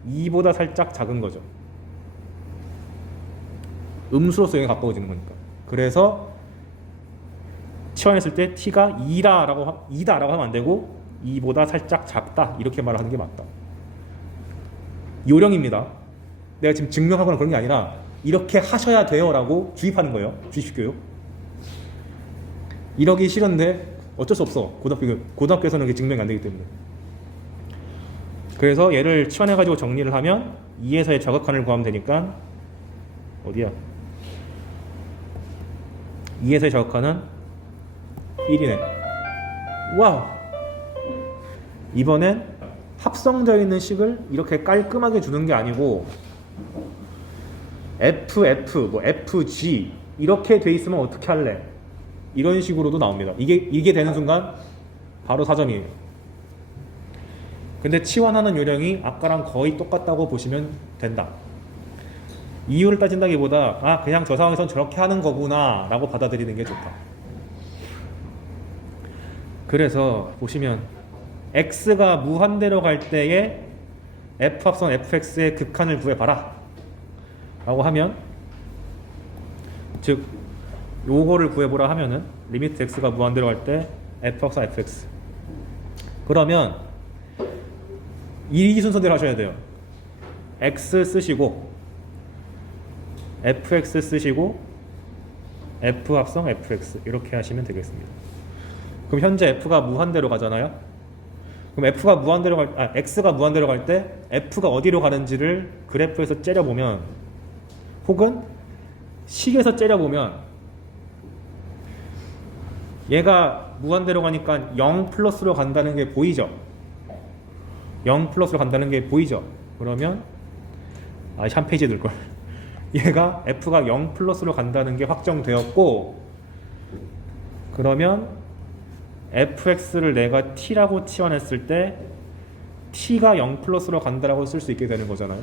2보다 살짝 작은 거죠. 음수로서 0에 가까워지는 거니까. 그래서 치환했을 때 t가 2다라고 하면 안 되고 2보다 살짝 작다 이렇게 말하는 게 맞다. 요령입니다. 내가 지금 증명하거나 그런 게 아니라 이렇게 하셔야 돼요 라고 주입하는 거예요. 주입시켜요. 이러기 싫은데 어쩔 수 없어. 고등학교에서는 그게 증명이 안 되기 때문에. 그래서 얘를 치환해가지고 정리를 하면 2에서의 저각한을 구하면 되니까 어디야? 2에서의 저각한은 1이네. 와우! 이번엔 합성되어 있는 식을 이렇게 깔끔하게 주는 게 아니고 FF, FG 이렇게 돼 있으면 어떻게 할래? 이런 식으로도 나옵니다. 이게 되는 순간 바로 4점이에요. 근데 치환하는 요령이 아까랑 거의 똑같다고 보시면 된다. 이유를 따진다기보다 그냥 저 상황에선 저렇게 하는 거구나 라고 받아들이는 게 좋다. 그래서 보시면 x가 무한대로 갈 때에 f 합성 fx의 극한을 구해봐라 라고 하면, 즉 요거를 구해보라 하면은 리미트 x가 무한대로 갈 때 f 합성 fx, 그러면 이 순서대로 하셔야 돼요. x 쓰시고 fx 쓰시고 f 합성 fx 이렇게 하시면 되겠습니다. 그럼 현재 f가 무한대로 가잖아요. 그럼 x가 무한대로 갈 때 f가 어디로 가는지를 그래프에서 째려보면, 혹은 식에서 째려보면 얘가 무한대로 가니까 0 플러스로 간다는 게 보이죠? 0 플러스로 간다는 게 보이죠? 그러면 한 페이지에 넣을걸. 얘가 f가 0 플러스로 간다는 게 확정되었고, 그러면 fx를 내가 t라고 치환했을 때 t가 0 플러스로 간다라고 쓸 수 있게 되는 거잖아요.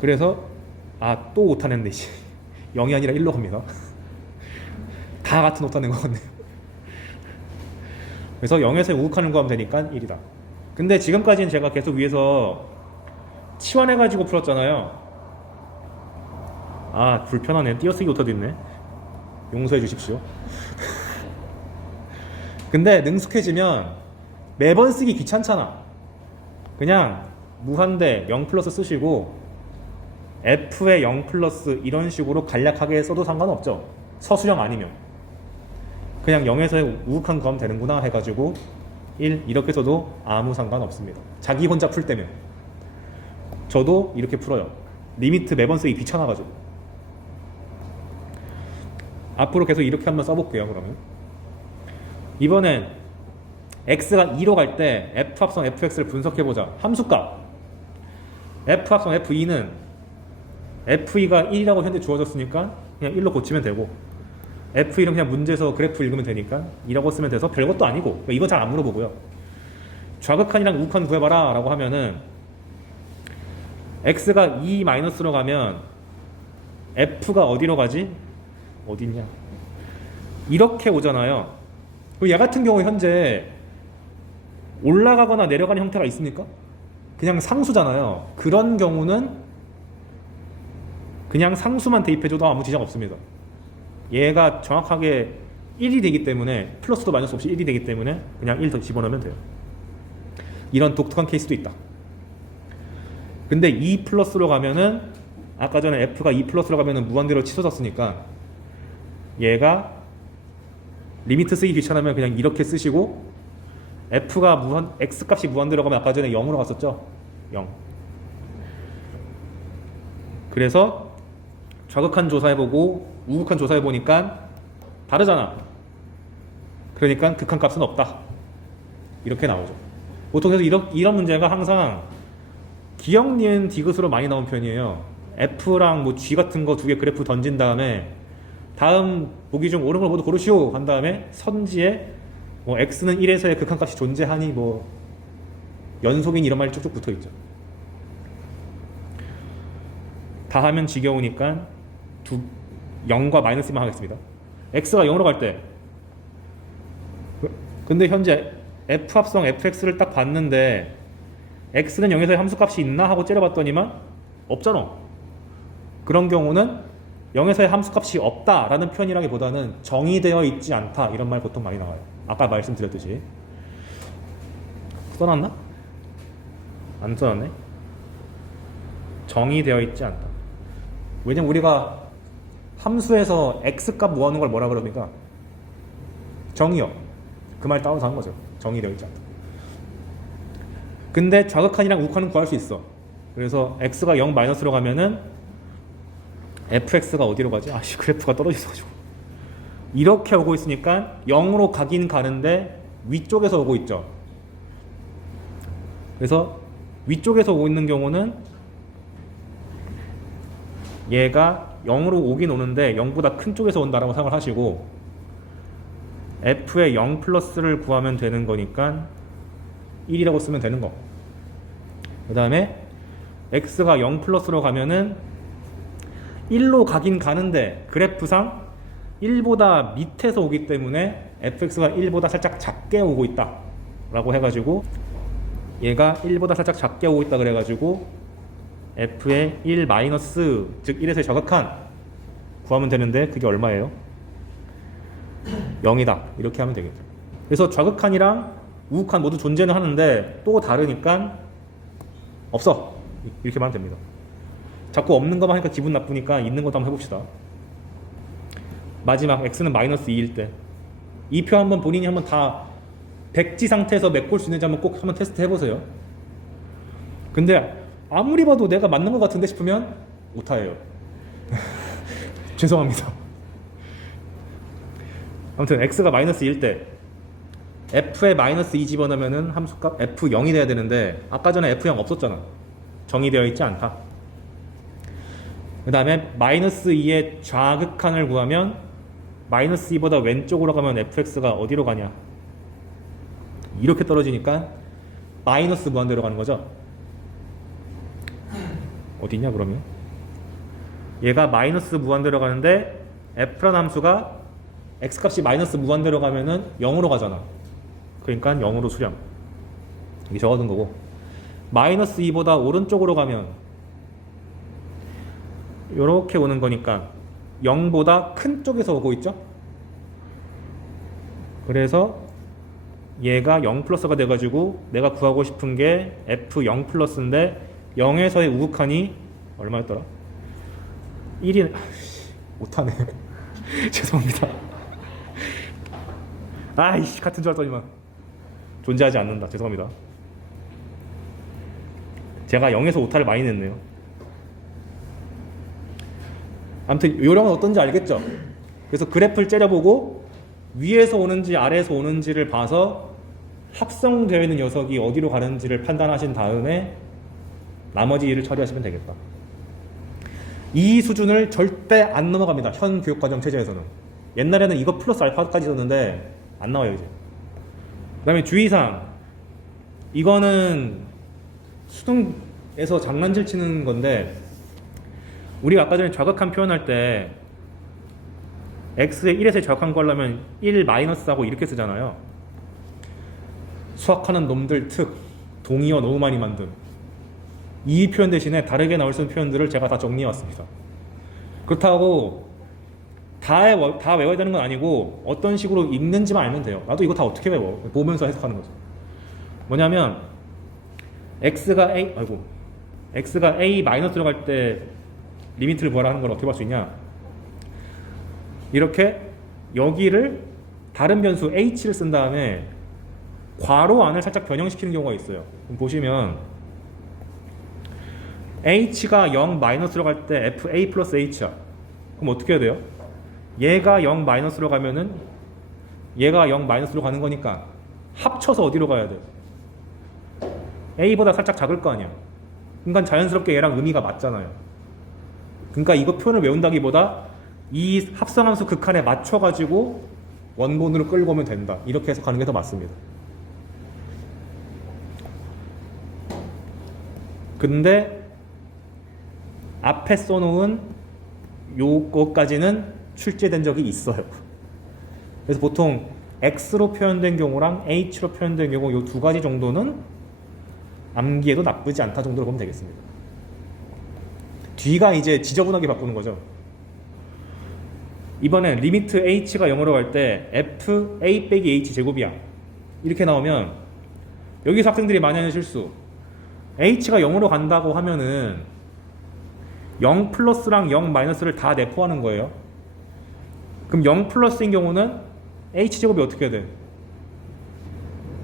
그래서 또 오타 냈네. 0이 아니라 1로 갑니다. 다 같은 오타 낸 것 같네요. 그래서 0에서 우극한을 구하면 되니까 1이다. 근데 지금까지는 제가 계속 위에서 치환해가지고 풀었잖아요. 불편하네. 띄어쓰기 오타도 있네. 용서해 주십시오. 근데 능숙해지면 매번 쓰기 귀찮잖아. 그냥 무한대 0 플러스 쓰시고 f의 0 플러스 이런 식으로 간략하게 써도 상관없죠. 서술형 아니면 그냥 0에서의 우극한 구하면 되는구나 해가지고 1 이렇게 써도 아무 상관없습니다. 자기 혼자 풀 때면. 저도 이렇게 풀어요. 리미트 매번 쓰기 귀찮아가지고. 앞으로 계속 이렇게 한번 써볼게요. 그러면 이번엔 x가 2로 갈 때 f 합성 fx를 분석해보자. 함수값 f 합성 f2는 f2가 1이라고 현재 주어졌으니까 그냥 1로 고치면 되고, f1은 그냥 문제에서 그래프 읽으면 되니까 2라고 쓰면 돼서 별것도 아니고, 이건 잘 안 물어보고요. 좌극한이랑 우극한 구해봐라 라고 하면은 x가 2 마이너스로 가면 f가 어디로 가지? 어디냐? 이렇게 오잖아요. 그리고 얘 같은 경우 현재 올라가거나 내려가는 형태가 있습니까? 그냥 상수잖아요. 그런 경우는 그냥 상수만 대입해줘도 아무 지장 없습니다. 얘가 정확하게 1이 되기 때문에, 플러스도 마이너스 없이 1이 되기 때문에 그냥 1 더 집어넣으면 돼요. 이런 독특한 케이스도 있다. 근데 2 플러스로 가면은 아까 전에 f가 2 플러스로 가면은 무한대로 치솟았으니까 얘가 리미트 쓰기 귀찮으면 그냥 이렇게 쓰시고 f가 x 값이 무한대로 가면 아까 전에 0으로 갔었죠? 0. 그래서 좌극한 조사해보고 우극한 조사해보니까 다르잖아. 그러니까 극한값은 없다. 이렇게 나오죠. 보통 그래서 이런 문제가 항상 기억, 니은, 디귿으로 많이 나온 편이에요. F랑 뭐 G 같은 거 두 개 그래프 던진 다음에 다음 보기 중 옳은 걸 모두 고르시오 한 다음에 선지에 뭐 X는 1에서의 극한값이 존재하니 뭐 연속인 이런 말이 쭉쭉 붙어있죠. 다 하면 지겨우니까 0과 마이너스만 하겠습니다. X가 0으로 갈 때 근데 현재 F 합성 fx를 딱 봤는데 x는 0에서의 함수값이 있나 하고 째려봤더니만 없잖아. 그런 경우는 0에서의 함수값이 없다라는 표현이라기보다는 정의되어 있지 않다 이런 말 보통 많이 나와요. 아까 말씀드렸듯이. 써놨나? 안 써놨네. 정의되어 있지 않다. 왜냐면 우리가 함수에서 x값 모아놓은 걸 뭐라 그럽니까? 정의요. 그 말 따라서 한 거죠. 정의되어 있지 않다. 근데 좌극한이랑 우극한은 구할 수 있어. 그래서 x가 0 마이너스로 가면은 fx가 어디로 가지? 아씨 그래프가 떨어져가지고 이렇게 오고 있으니까 0으로 가긴 가는데 위쪽에서 오고 있죠. 그래서 위쪽에서 오고 있는 경우는 얘가 0으로 오긴 오는데 0보다 큰 쪽에서 온다라고 생각을 하시고 f의 0 플러스를 구하면 되는 거니까 1이라고 쓰면 되는 거. 그 다음에 x가 0 플러스로 가면은 1로 가긴 가는데 그래프상 1보다 밑에서 오기 때문에 fx가 1보다 살짝 작게 오고 있다 라고 해가지고 얘가 1보다 살짝 작게 오고 있다 그래가지고 f의 1 마이너스 즉 1에서의 좌극한 구하면 되는데 그게 얼마예요? 0이다 이렇게 하면 되겠죠. 그래서 좌극한이랑 우극한 모두 존재는 하는데 또 다르니까 없어 이렇게 말하면 됩니다. 자꾸 없는 것만 하니까 기분 나쁘니까 있는 것도 한번 해봅시다. 마지막 x는 마이너스 2일 때 이 표 한번 본인이 한번 다 백지 상태에서 메꿀 수 있는지 한번 꼭 한번 테스트 해보세요. 근데 아무리 봐도 내가 맞는 것 같은데 싶으면 오타예요. 죄송합니다. 아무튼 x가 마이너스 2일 때 f에 마이너스 2 집어넣으면 함수값 f0이 돼야 되는데 아까 전에 f0 없었잖아. 정의되어 있지 않다. 그 다음에 마이너스 2의 좌극한을 구하면 마이너스 2보다 왼쪽으로 가면 fx가 어디로 가냐 이렇게 떨어지니까 마이너스 무한대로 가는 거죠. 어디 있냐 그러면 얘가 마이너스 무한대로 가는데 f라는 함수가 x값이 마이너스 무한대로 가면은 0으로 가잖아. 그러니까 0으로 수렴. 이게 적어둔 거고 마이너스 2보다 오른쪽으로 가면 이렇게 오는 거니까 0보다 큰 쪽에서 오고 있죠. 그래서 얘가 0 플러스가 돼가지고 내가 구하고 싶은 게 f0 플러스인데 0에서의 우극한이 얼마였더라? 1이 못하네. 죄송합니다. 아이씨 같은 줄 알았더니만 존재하지 않는다. 죄송합니다. 제가 0에서 오타를 많이 냈네요. 아무튼 요령은 어떤지 알겠죠? 그래서 그래프를 째려보고 위에서 오는지 아래에서 오는지를 봐서 합성되어 있는 녀석이 어디로 가는지를 판단하신 다음에 나머지 일을 처리하시면 되겠다. 이 수준을 절대 안 넘어갑니다. 현 교육과정 체제에서는. 옛날에는 이거 플러스 알파까지 썼는데 안 나와요 이제. 그 다음에 주의사항, 이거는 수능에서 장난질 치는 건데 우리가 아까 전에 좌극한 표현할 때 x의 1에서의 좌극한 구하려면 1 마이너스하고 이렇게 쓰잖아요. 수학하는 놈들 특 동의어 너무 많이 만든 이 표현 대신에 다르게 나올 수 있는 표현들을 제가 다 정리해 왔습니다. 그렇다고 다 외워야 되는 건 아니고 어떤 식으로 읽는지만 알면 돼요. 나도 이거 다 어떻게 외워? 보면서 해석하는 거죠. 뭐냐면 x가 a 마이너스 들어갈 때 리미트를 구하라 하는 걸 어떻게 볼 수 있냐? 이렇게 여기를 다른 변수 h를 쓴 다음에 괄호 안을 살짝 변형시키는 경우가 있어요. 보시면 h가 0 마이너스로 갈 때 fa 플러스 h야. 그럼 어떻게 해야 돼요? 얘가 0 마이너스로 가면은 얘가 0 마이너스로 가는 거니까 합쳐서 어디로 가야 돼? a보다 살짝 작을 거 아니야. 그러니까 자연스럽게 얘랑 의미가 맞잖아요. 그러니까 이거 표현을 외운다기보다 이 합성함수 극한에 맞춰가지고 원본으로 끌고 오면 된다. 이렇게 해서 가는 게 더 맞습니다. 근데 앞에 써놓은 요거까지는 출제된 적이 있어요. 그래서 보통 x로 표현된 경우랑 h로 표현된 경우 요 두 가지 정도는 암기해도 나쁘지 않다 정도로 보면 되겠습니다. 뒤가 이제 지저분하게 바꾸는 거죠. 이번엔 리미트 h가 0으로 갈 때 f a 빼기 h 제곱이야. 이렇게 나오면 여기서 학생들이 많이 하는 실수, h가 0으로 간다고 하면은 0 플러스랑 0 마이너스를 다 내포하는 거예요. 그럼 0 플러스인 경우는 h제곱이 어떻게 돼?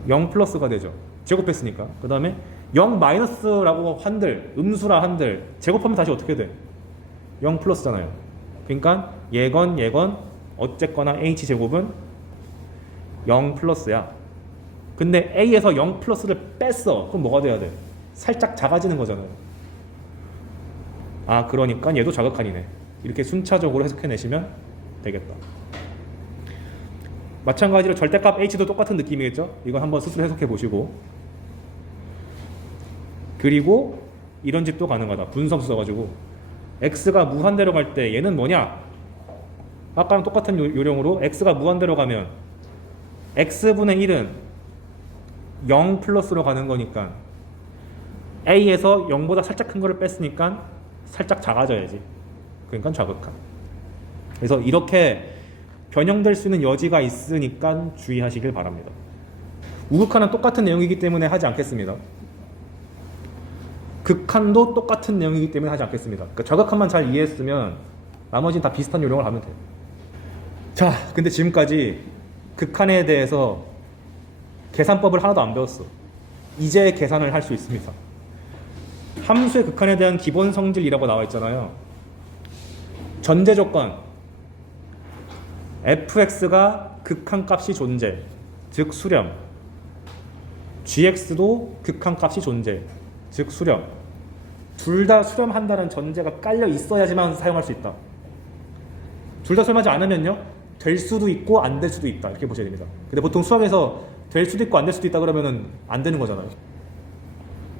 0 플러스가 되죠. 제곱했으니까. 그 다음에 0 마이너스라고 한들, 음수라 한들 제곱하면 다시 어떻게 돼? 0 플러스잖아요. 그러니까 얘건 어쨌거나 h제곱은 0 플러스야. 근데 a에서 0 플러스를 뺐어. 그럼 뭐가 돼야 돼? 살짝 작아지는 거잖아요. 아, 그러니까 얘도 자극한이네. 이렇게 순차적으로 해석해내시면 되겠다. 마찬가지로 절대값 h도 똑같은 느낌이겠죠? 이건 한번 스스로 해석해 보시고. 그리고 이런 집도 가능하다. 분수함수 써가지고 x가 무한대로 갈 때 얘는 뭐냐? 아까랑 똑같은 요령으로 x가 무한대로 가면 x분의 1은 0 플러스로 가는 거니까 a에서 0보다 살짝 큰 거를 뺐으니까 살짝 작아져야지. 그러니까 좌극한. 그래서 이렇게 변형될 수 있는 여지가 있으니까 주의하시길 바랍니다. 우극한은 똑같은 내용이기 때문에 하지 않겠습니다. 극한도 똑같은 내용이기 때문에 하지 않겠습니다. 그러니까 좌극한만 잘 이해했으면 나머지는 다 비슷한 요령을 하면 돼요. 자, 근데 지금까지 극한에 대해서 계산법을 하나도 안 배웠어. 이제 계산을 할 수 있습니다. 함수의 극한에 대한 기본 성질이라고 나와 있잖아요. 전제 조건 fx가 극한값이 존재, 즉 수렴. gx도 극한값이 존재, 즉 수렴. 둘 다 수렴한다는 전제가 깔려 있어야지만 사용할 수 있다. 둘 다 수렴하지 않으면요, 될 수도 있고 안 될 수도 있다. 이렇게 보셔야 됩니다. 근데 보통 수학에서 될 수도 있고 안 될 수도 있다 그러면은 안 되는 거잖아요.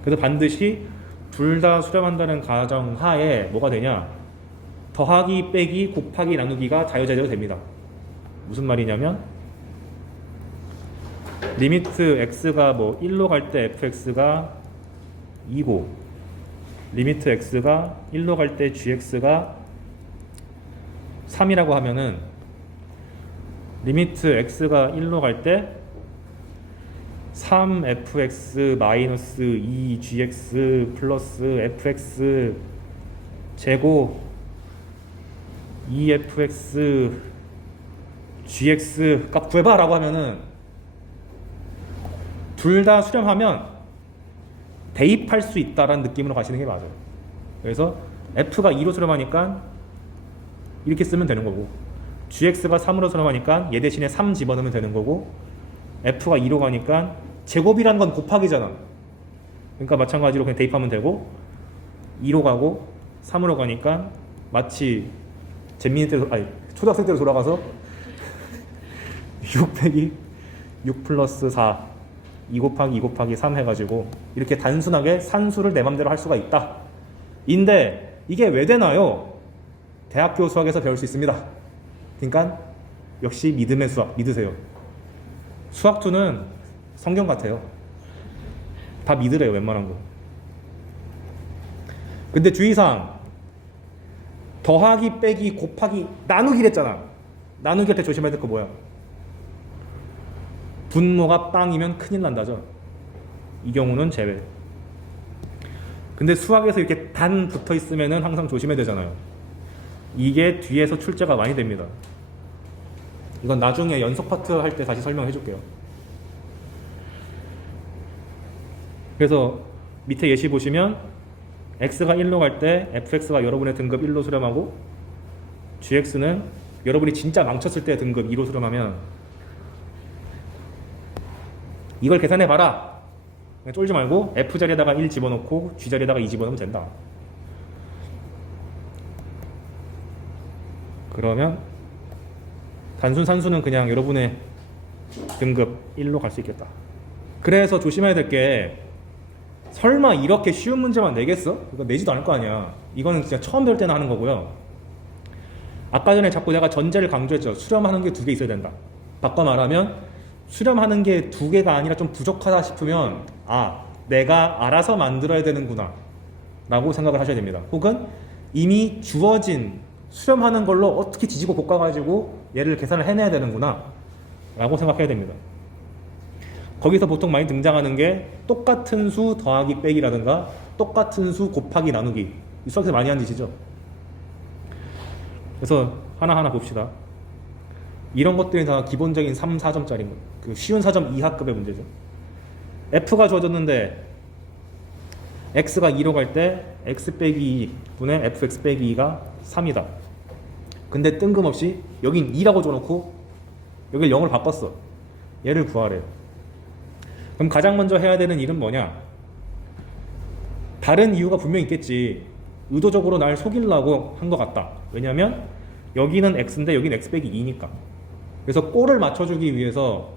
그래서 반드시 둘 다 수렴한다는 가정하에 뭐가 되냐? 더하기, 빼기, 곱하기, 나누기가 자유자재로 됩니다. 무슨 말이냐면 리미트 x가 뭐 1로 갈 때 fx가 2고 리미트 x가 1로 갈 때 gx가 3이라고 하면은 리미트 x가 1로 갈 때 3fx 마이너스 2gx 플러스 fx 제곱 2fx gx 값 구해봐 라고 하면은 둘 다 수렴하면 대입할 수 있다라는 느낌으로 가시는 게 맞아요. 그래서 f가 2로 수렴하니까 이렇게 쓰면 되는 거고, gx가 3으로 수렴하니까 얘 대신에 3 집어넣으면 되는 거고, f가 2로 가니까 제곱이라는 건 곱하기잖아. 그러니까 마찬가지로 그냥 대입하면 되고, 2로 가고 3으로 가니까 마치 잼민이 때로, 아니 초등학생 때로 돌아가서 6 빼기 6 플러스 4 2 곱하기 2 곱하기 3 해가지고 이렇게 단순하게 산수를 내 맘대로 할 수가 있다. 인데 이게 왜 되나요? 대학교 수학에서 배울 수 있습니다. 그러니까 역시 믿음의 수학 믿으세요. 수학2는 성경 같아요. 다 믿으래요, 웬만한 거. 근데 주의사항, 더하기, 빼기, 곱하기, 나누기랬잖아. 나누기 할 때 조심해야 될 거 뭐야? 분모가 빵이면 큰일 난다죠. 이 경우는 제외. 근데 수학에서 이렇게 단 붙어 있으면은 항상 조심해야 되잖아요. 이게 뒤에서 출제가 많이 됩니다. 이건 나중에 연속 파트 할 때 다시 설명해 줄게요. 그래서 밑에 예시 보시면 x가 1로 갈 때 fx가 여러분의 등급 1로 수렴하고 gx는 여러분이 진짜 망쳤을 때 등급 2로 수렴하면 이걸 계산해봐라. 쫄지 말고 f 자리에다가 1 집어넣고 g 자리에다가 2 집어넣으면 된다. 그러면 단순 산수는 그냥 여러분의 등급 1로 갈 수 있겠다. 그래서 조심해야 될 게 설마 이렇게 쉬운 문제만 내겠어? 이거 내지도 않을 거 아니야. 이거는 진짜 처음 배울 때나 하는 거고요. 아까 전에 자꾸 내가 전제를 강조했죠. 수렴하는 게 2개 있어야 된다. 바꿔 말하면 수렴하는 게 2개가 아니라 좀 부족하다 싶으면 내가 알아서 만들어야 되는구나 라고 생각을 하셔야 됩니다. 혹은 이미 주어진 수렴하는 걸로 어떻게 뒤지고 볶아가지고 얘를 계산을 해내야 되는구나 라고 생각해야 됩니다. 거기서 보통 많이 등장하는 게 똑같은 수 더하기 빼기라든가 똑같은 수 곱하기 나누기, 이 수학에서 많이 하는 짓이죠. 그래서 하나하나 봅시다. 이런 것들이 다 기본적인 3, 4점짜리인 거예요. 그 쉬운 4점 이하급의 문제죠. f가 주어졌는데 x가 2로 갈 때 x 빼기 2분의 fx 빼기 2가 3이다. 근데 뜬금없이 여긴 2라고 줘놓고 여길 0으로 바꿨어. 얘를 구하래. 그럼 가장 먼저 해야 되는 일은 뭐냐? 다른 이유가 분명히 있겠지. 의도적으로 날 속이려고 한 것 같다. 왜냐면 여기는 x인데 여기는 x 빼기 2니까. 그래서 꼴을 맞춰주기 위해서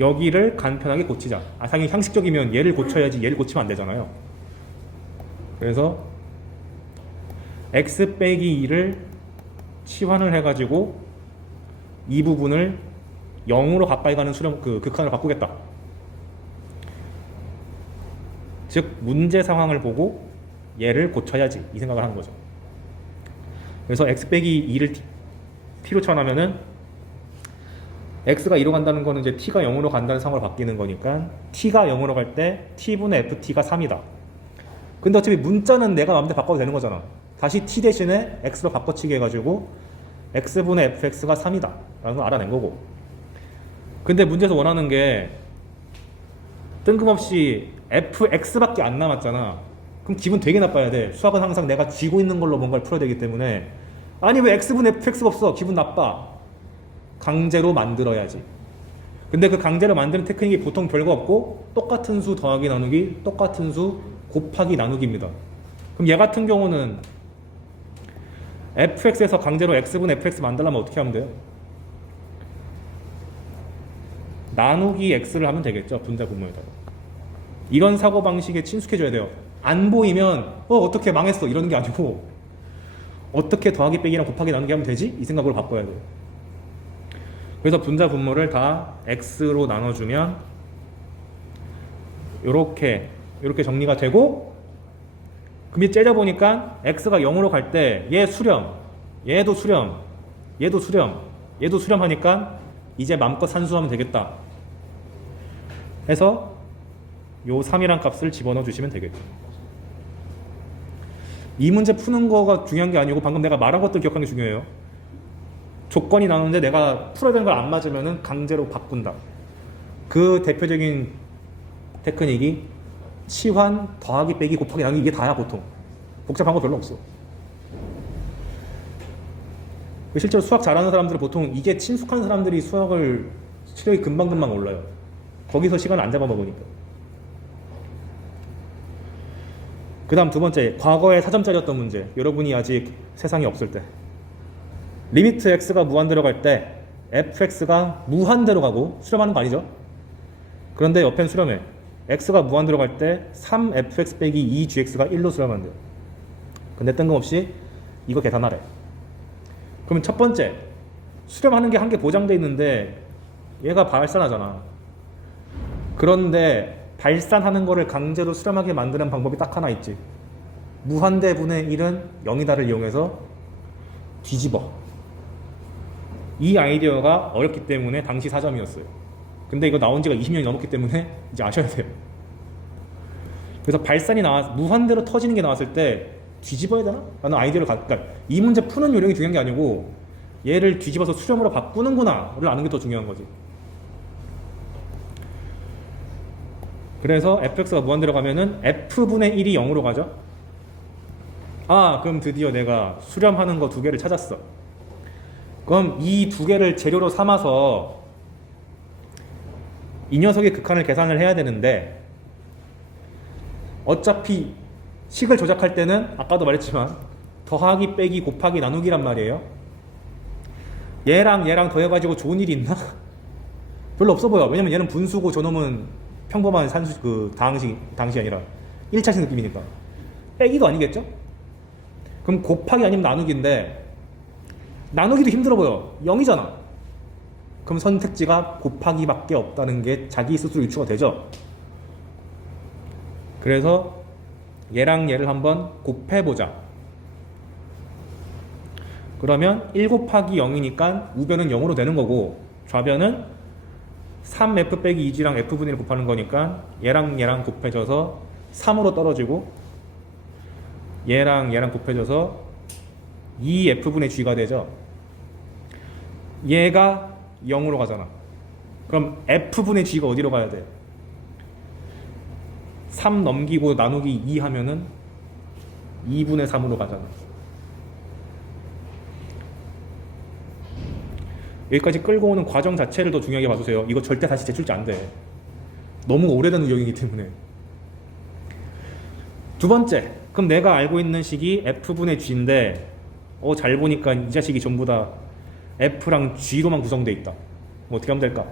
여기를 간편하게 고치자. 당연히 상식적이면 얘를 고쳐야지 얘를 고치면 안 되잖아요. 그래서 x 빼기 2를 치환을 해가지고 이 부분을 0으로 가까이 가는 수렴 극한을 바꾸겠다. 즉 문제 상황을 보고 얘를 고쳐야지 이 생각을 하는 거죠. 그래서 x 빼기 2를 t로 쳐나면은 x가 2로 간다는 거는 이제 t가 0으로 간다는 상황으로 바뀌는 거니까 t가 0으로 갈 때 t분의 ft가 3이다. 근데 어차피 문자는 내가 마음대로 바꿔도 되는 거잖아. 다시 t 대신에 x로 바꿔치기 해가지고 x분의 fx가 3이다 라는 걸 알아낸 거고. 근데 문제에서 원하는 게 뜬금없이 fx밖에 안 남았잖아. 그럼 기분 되게 나빠야 돼. 수학은 항상 내가 쥐고 있는 걸로 뭔가를 풀어야 되기 때문에 아니 왜 x분의 fx가 없어? 기분 나빠. 강제로 만들어야지. 근데 그 강제로 만드는 테크닉이 보통 별거 없고 똑같은 수 더하기 나누기, 똑같은 수 곱하기 나누기입니다. 그럼 얘 같은 경우는 fx에서 강제로 x분의 fx 만들려면 어떻게 하면 돼요? 나누기 x를 하면 되겠죠. 분자 분모에다가. 이런 사고방식에 친숙해져야 돼요. 안 보이면 어떻게 망했어 이러는 게 아니고 어떻게 더하기 빼기랑 곱하기 나누기 하면 되지? 이 생각으로 바꿔야 돼요. 그래서 분자 분모를 다 x로 나눠주면 요렇게 정리가 되고, 그럼 이제 째려보니까 x가 0으로 갈 때 얘 수렴, 얘도 수렴, 얘도 수렴, 얘도 수렴하니까 이제 맘껏 산수하면 되겠다 해서 요 3이란 값을 집어넣어 주시면 되겠죠. 이 문제 푸는 거가 중요한 게 아니고 방금 내가 말한 것들 기억하는 게 중요해요. 조건이 나오는데 내가 풀어야 되는 걸 안 맞으면 강제로 바꾼다. 그 대표적인 테크닉이 치환, 더하기, 빼기, 곱하기, 나누기, 이게 다야 보통. 복잡한 거 별로 없어. 실제로 수학 잘하는 사람들은 보통 이게 친숙한 사람들이 수학을 실력이 금방금방 올라요. 거기서 시간을 안 잡아먹으니까. 그 다음 두 번째, 과거에 4점짜리였던 문제. 여러분이 아직 세상에 없을 때. 리미트 x가 무한대로 갈 때 fx가 무한대로 가고 수렴하는 거 아니죠? 그런데 옆엔 수렴해. x가 무한대로 갈 때 3fx 빼기 2gx가 1로 수렴한대요. 근데 뜬금없이 이거 계산하래. 그러면 첫 번째, 수렴하는 게 한 개 보장돼 있는데 얘가 발산하잖아. 그런데 발산하는 거를 강제로 수렴하게 만드는 방법이 딱 하나 있지. 무한대분의 1은 0이다를 이용해서 뒤집어. 이 아이디어가 어렵기 때문에 당시 4점이었어요. 근데 이거 나온 지가 20년이 넘었기 때문에 이제 아셔야 돼요. 그래서 발산이 무한대로 터지는 게 나왔을 때 뒤집어야 되나? 라는 아이디어를 그러니까 이 문제 푸는 요령이 중요한 게 아니고 얘를 뒤집어서 수렴으로 바꾸는구나 를 아는 게 더 중요한 거지. 그래서 fx가 무한대로 가면은 f분의 1이 0으로 가죠. 아, 그럼 드디어 내가 수렴하는 거 두 개를 찾았어. 그럼 이 두 개를 재료로 삼아서 이 녀석의 극한을 계산을 해야 되는데, 어차피 식을 조작할 때는 아까도 말했지만 더하기 빼기 곱하기 나누기란 말이에요. 얘랑 얘랑 더해가지고 좋은 일이 있나? 별로 없어 보여. 왜냐면 얘는 분수고 저놈은 평범한 산수, 당시 아니라 1차식 느낌이니까. 빼기도 아니겠죠? 그럼 곱하기 아니면 나누기인데, 나누기도 힘들어 보여. 0이잖아. 그럼 선택지가 곱하기밖에 없다는 게 자기 스스로 유추가 되죠. 그래서 얘랑 얘를 한번 곱해보자. 그러면 1 곱하기 0이니까 우변은 0으로 되는 거고, 좌변은 3f 빼기 2g랑 f분의 1 곱하는 거니까 얘랑 얘랑 곱해져서 3으로 떨어지고, 얘랑 얘랑 곱해져서 2f분의 g가 되죠. 얘가 0으로 가잖아. 그럼 f분의 g가 어디로 가야 돼? 3 넘기고 나누기 2 하면은 2분의 3으로 가잖아. 여기까지 끌고 오는 과정 자체를 더 중요하게 봐주세요. 이거 절대 다시 제출지 안 돼. 너무 오래된 의역이기 때문에. 두 번째, 그럼 내가 알고 있는 식이 f분의 g인데, 잘 보니까 이 자식이 전부 다 f랑 g로만 구성되어 있다. 어떻게 하면 될까?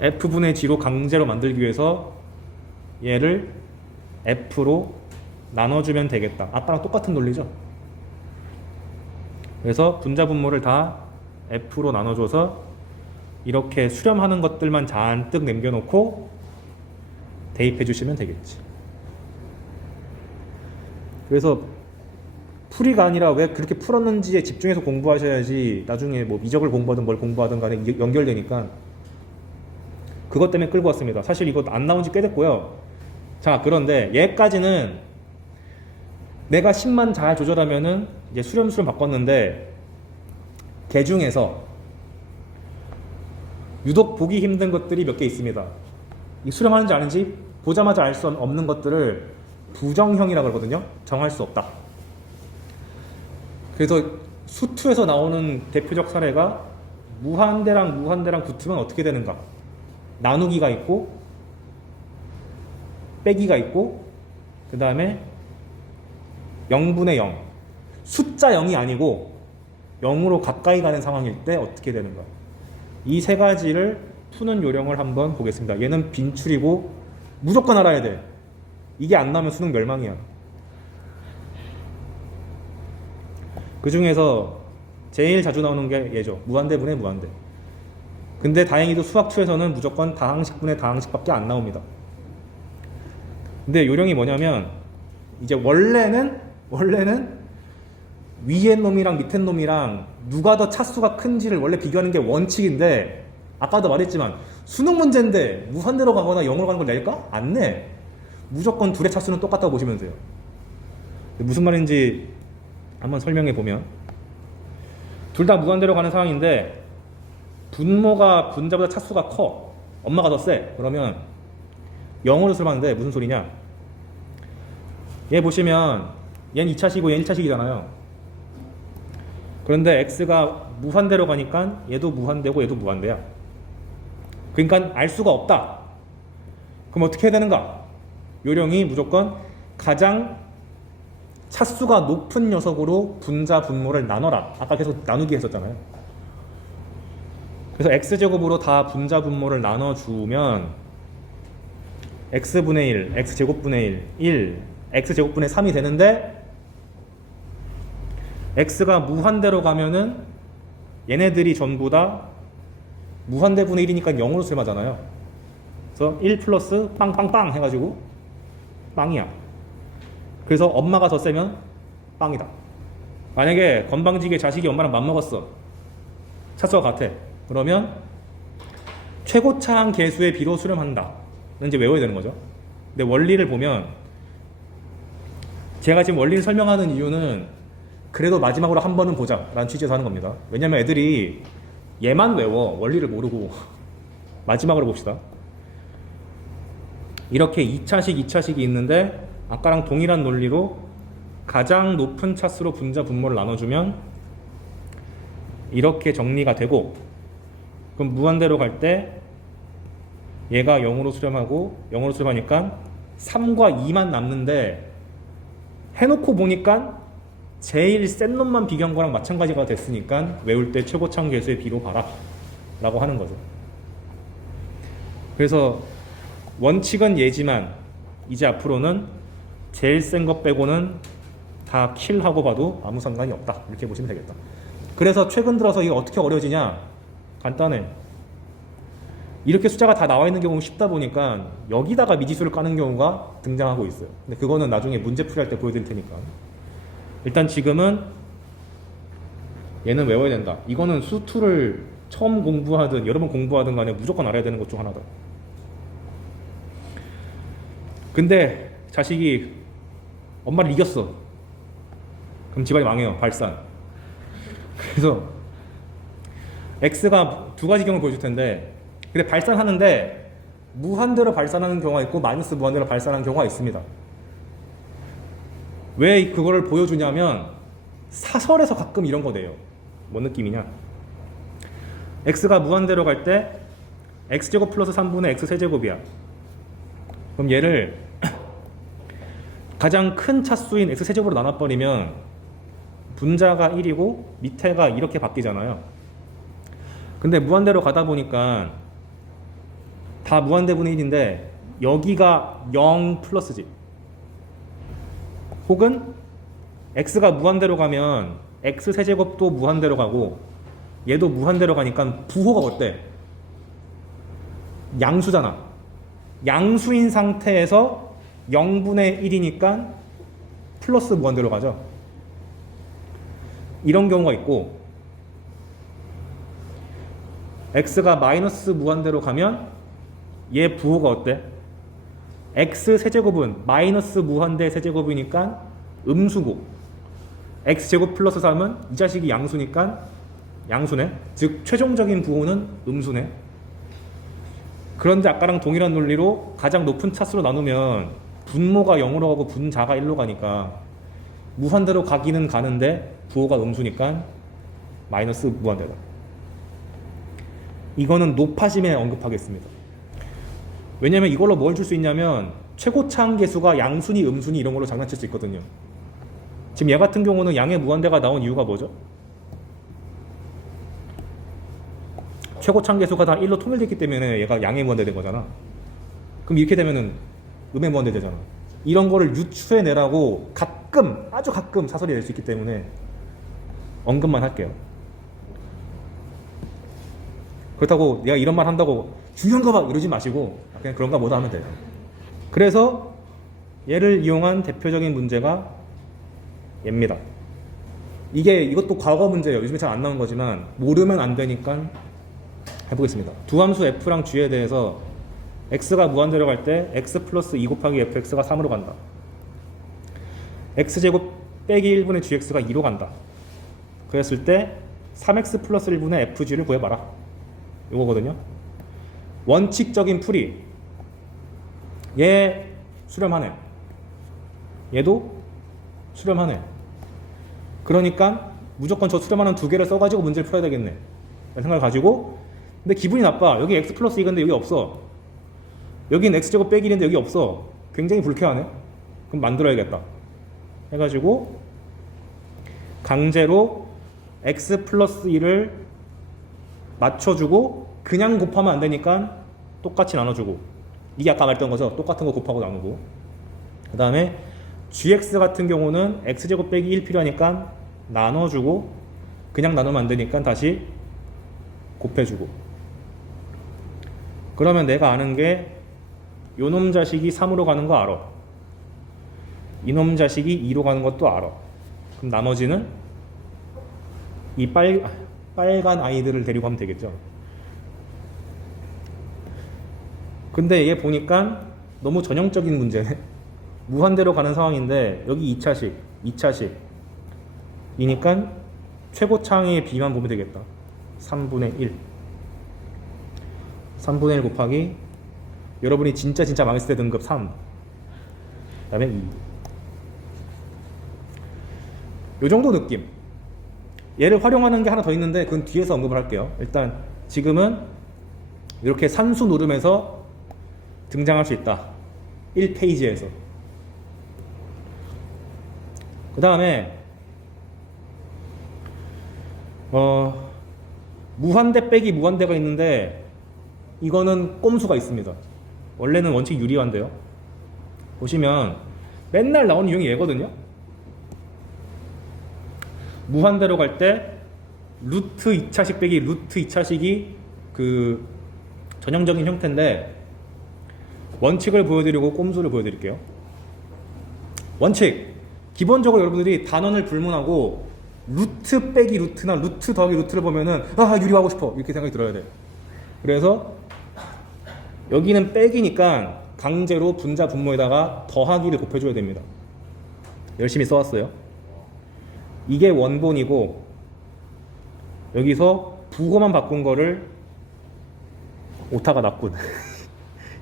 f분의 g로 강제로 만들기 위해서 얘를 f로 나눠주면 되겠다. 아까랑 똑같은 논리죠. 그래서 분자분모를 다 f로 나눠줘서 이렇게 수렴하는 것들만 잔뜩 남겨놓고 대입해 주시면 되겠지. 그래서 풀이가 아니라 왜 그렇게 풀었는지에 집중해서 공부하셔야지 나중에 뭐 미적을 공부하든 뭘 공부하든 간에 연결되니까. 그것 때문에 끌고 왔습니다. 사실 이거 안 나온 지 꽤 됐고요. 자, 그런데 얘까지는 내가 10만 잘 조절하면은 이제 수렴 바꿨는데, 걔 중에서 유독 보기 힘든 것들이 몇 개 있습니다. 이 수렴하는지 아닌지 보자마자 알 수 없는 것들을 부정형이라고 그러거든요. 정할 수 없다. 그래서 수투에서 나오는 대표적 사례가 무한대랑 무한대랑 붙으면 어떻게 되는가? 나누기가 있고 빼기가 있고, 그 다음에 0분의 0, 숫자 0이 아니고 0으로 가까이 가는 상황일 때 어떻게 되는가? 이 세 가지를 푸는 요령을 한번 보겠습니다. 얘는 빈출이고 무조건 알아야 돼. 이게 안 나오면 수능 멸망이야. 그 중에서 제일 자주 나오는 게 얘죠. 무한대분의 무한대. 근데 다행히도 수학2에서는 무조건 다항식분의 다항식밖에 안 나옵니다. 근데 요령이 뭐냐면, 이제 원래는 위에 놈이랑 밑에 놈이랑 누가 더 차수가 큰지를 원래 비교하는 게 원칙인데, 아까도 말했지만 수능 문제인데 무한대로 가거나 0으로 가는 걸 낼까? 안 내. 무조건 둘의 차수는 똑같다고 보시면 돼요. 무슨 말인지 한번 설명해 보면, 둘 다 무한대로 가는 상황인데 분모가 분자보다 차수가 커. 엄마가 더 세. 그러면 0으로 수렴하는데 무슨 소리냐? 얘 보시면 얘는 2차식이고 얘는 1차식이잖아요. 그런데 x가 무한대로 가니까 얘도 무한대고 얘도 무한대야. 그러니까 알 수가 없다. 그럼 어떻게 해야 되는가? 요령이 무조건 가장 차수가 높은 녀석으로 분자 분모를 나눠라. 아까 계속 나누기 했었잖아요. 그래서 x제곱으로 다 분자 분모를 나눠주면 x분의 1, x제곱분의 1, x제곱분의 3이 되는데, x가 무한대로 가면은 얘네들이 전부 다 무한대분의 1이니까 0으로 수렴하잖아요. 그래서 1 플러스 빵빵빵 해가지고 빵이야. 그래서 엄마가 더 세면 빵이다. 만약에 건방지게 자식이 엄마랑 맘먹었어. 차수가 같아. 그러면 최고차항 계수의 비로 수렴한다. 이제 외워야 되는 거죠. 근데 원리를 보면, 제가 지금 원리를 설명하는 이유는 그래도 마지막으로 한 번은 보자 라는 취지에서 하는 겁니다. 왜냐면 애들이 얘만 외워. 원리를 모르고. 마지막으로 봅시다. 이렇게 2차식, 2차식이 있는데 아까랑 동일한 논리로 가장 높은 차수로 분자 분모를 나눠주면 이렇게 정리가 되고, 그럼 무한대로 갈 때 얘가 0으로 수렴하고 0으로 수렴하니까 3과 2만 남는데 해놓고 보니까 제일 센 놈만 비교한 거랑 마찬가지가 됐으니까 외울 때 최고차원 계수의 비로 봐라 라고 하는 거죠. 그래서 원칙은 얘지만 이제 앞으로는 제일 센 것 빼고는 다 킬하고 봐도 아무 상관이 없다, 이렇게 보시면 되겠다. 그래서 최근 들어서 이게 어떻게 어려워지냐? 간단해. 이렇게 숫자가 다 나와 있는 경우는 쉽다 보니까 여기다가 미지수를 까는 경우가 등장하고 있어요. 근데 그거는 나중에 문제 풀이할 때 보여드릴 테니까. 일단 지금은 얘는 외워야 된다. 이거는 수투를 처음 공부하든 여러 번 공부하든 간에 무조건 알아야 되는 것 중 하나다. 근데 자식이 엄마를 이겼어. 그럼 집안이 망해요. 발산. 그래서 X가 두 가지 경우를 보여줄 텐데, 근데 발산하는데 무한대로 발산하는 경우가 있고 마이너스 무한대로 발산하는 경우가 있습니다. 왜 그거를 보여주냐면 사설에서 가끔 이런 거 돼요. 뭔 느낌이냐? X가 무한대로 갈 때 X제곱 플러스 3분의 X 세제곱이야. 그럼 얘를 가장 큰 차수인 X 세제곱으로 나눠버리면 분자가 1이고 밑에가 이렇게 바뀌잖아요. 근데 무한대로 가다 보니까 다 무한대분의 1인데 여기가 0 플러스지. 혹은 x가 무한대로 가면 x 세제곱도 무한대로 가고 얘도 무한대로 가니까 부호가 어때? 양수잖아. 양수인 상태에서 0분의 1이니까 플러스 무한대로 가죠. 이런 경우가 있고, x가 마이너스 무한대로 가면 얘 부호가 어때? x 세제곱은 마이너스 무한대 세제곱이니까 음수고, x제곱 플러스 3은 이 자식이 양수니까 양수네. 즉 최종적인 부호는 음수네. 그런데 아까랑 동일한 논리로 가장 높은 차수로 나누면 분모가 0으로 가고 분자가 1로 가니까 무한대로 가기는 가는데 부호가 음수니까 마이너스 무한대다. 이거는 높아짐에 언급하겠습니다. 왜냐면 이걸로 뭘 줄 수 있냐면 최고차항계수가 양순위, 음순위 이런 걸로 장난칠 수 있거든요. 지금 얘 같은 경우는 양의 무한대가 나온 이유가 뭐죠? 최고차항계수가 다 1로 통일됐기 때문에 얘가 양의 무한대 된 거잖아. 그럼 이렇게 되면은 음의 무한대 되잖아. 이런 거를 유추해내라고 가끔, 아주 가끔 사설이 될 수 있기 때문에 언급만 할게요. 그렇다고 내가 이런 말 한다고 중요한 거 봐 이러지 마시고 그냥 그런가 보다 하면 돼요. 그래서 얘를 이용한 대표적인 문제가 얘입니다. 이것도 과거 문제예요. 요즘에 잘 안 나온 거지만 모르면 안 되니까 해보겠습니다. 두 함수 f랑 g에 대해서 x가 무한대로 갈 때 x 플러스 2 곱하기 fx가 3으로 간다. x제곱 빼기 1분의 gx가 2로 간다. 그랬을 때 3x 플러스 1분의 fg를 구해봐라. 이거거든요. 원칙적인 풀이. 얘 수렴하네. 얘도 수렴하네. 그러니까 무조건 저 수렴하는 두 개를 써가지고 문제를 풀어야 되겠네 라는 생각을 가지고, 근데 기분이 나빠. 여기 x 플러스 2인데 여기 없어. 여긴 x제곱 빼기 1인데 여기 없어. 굉장히 불쾌하네. 그럼 만들어야겠다 해가지고 강제로 x 플러스 2를 맞춰주고 그냥 곱하면 안 되니까 똑같이 나눠주고, 이게 아까 말했던 거죠. 똑같은 거 곱하고 나누고. 그 다음에 gx 같은 경우는 x제곱 빼기 1 필요하니까 나눠주고 그냥 나누면 안 되니까 다시 곱해주고. 그러면 내가 아는 게 요놈 자식이 3으로 가는 거 알아. 이놈 자식이 2로 가는 것도 알아. 그럼 나머지는 이 빨간 아이들을 데리고 하면 되겠죠. 근데 얘 보니까 너무 전형적인 문제네. 무한대로 가는 상황인데 여기 2차식 이니까 최고차항의 b만 보면 되겠다. 3분의 1 곱하기 여러분이 진짜 망했을 때 등급 3. 그다음에 2. 요 정도 느낌. 얘를 활용하는 게 하나 더 있는데 그건 뒤에서 언급을 할게요. 일단 지금은 이렇게 산수 노름에서 등장할 수 있다. 1페이지에서. 그 다음에 무한대 빼기 무한대가 있는데 이거는 꼼수가 있습니다. 원래는 원칙 유리화인데요. 보시면 맨날 나오는 유형이 얘거든요. 무한대로 갈 때 루트 2차식 빼기 루트 2차식이 그 전형적인 형태인데 원칙을 보여드리고 꼼수를 보여드릴게요. 원칙. 기본적으로 여러분들이 단원을 불문하고 루트 빼기 루트나 루트 더하기 루트를 보면은 유리화하고 싶어 이렇게 생각이 들어야 돼요. 그래서 여기는 빼기니까 강제로 분자 분모에다가 더하기를 곱해줘야 됩니다. 열심히 써왔어요. 이게 원본이고 여기서 부호만 바꾼 거를 오타가 났군.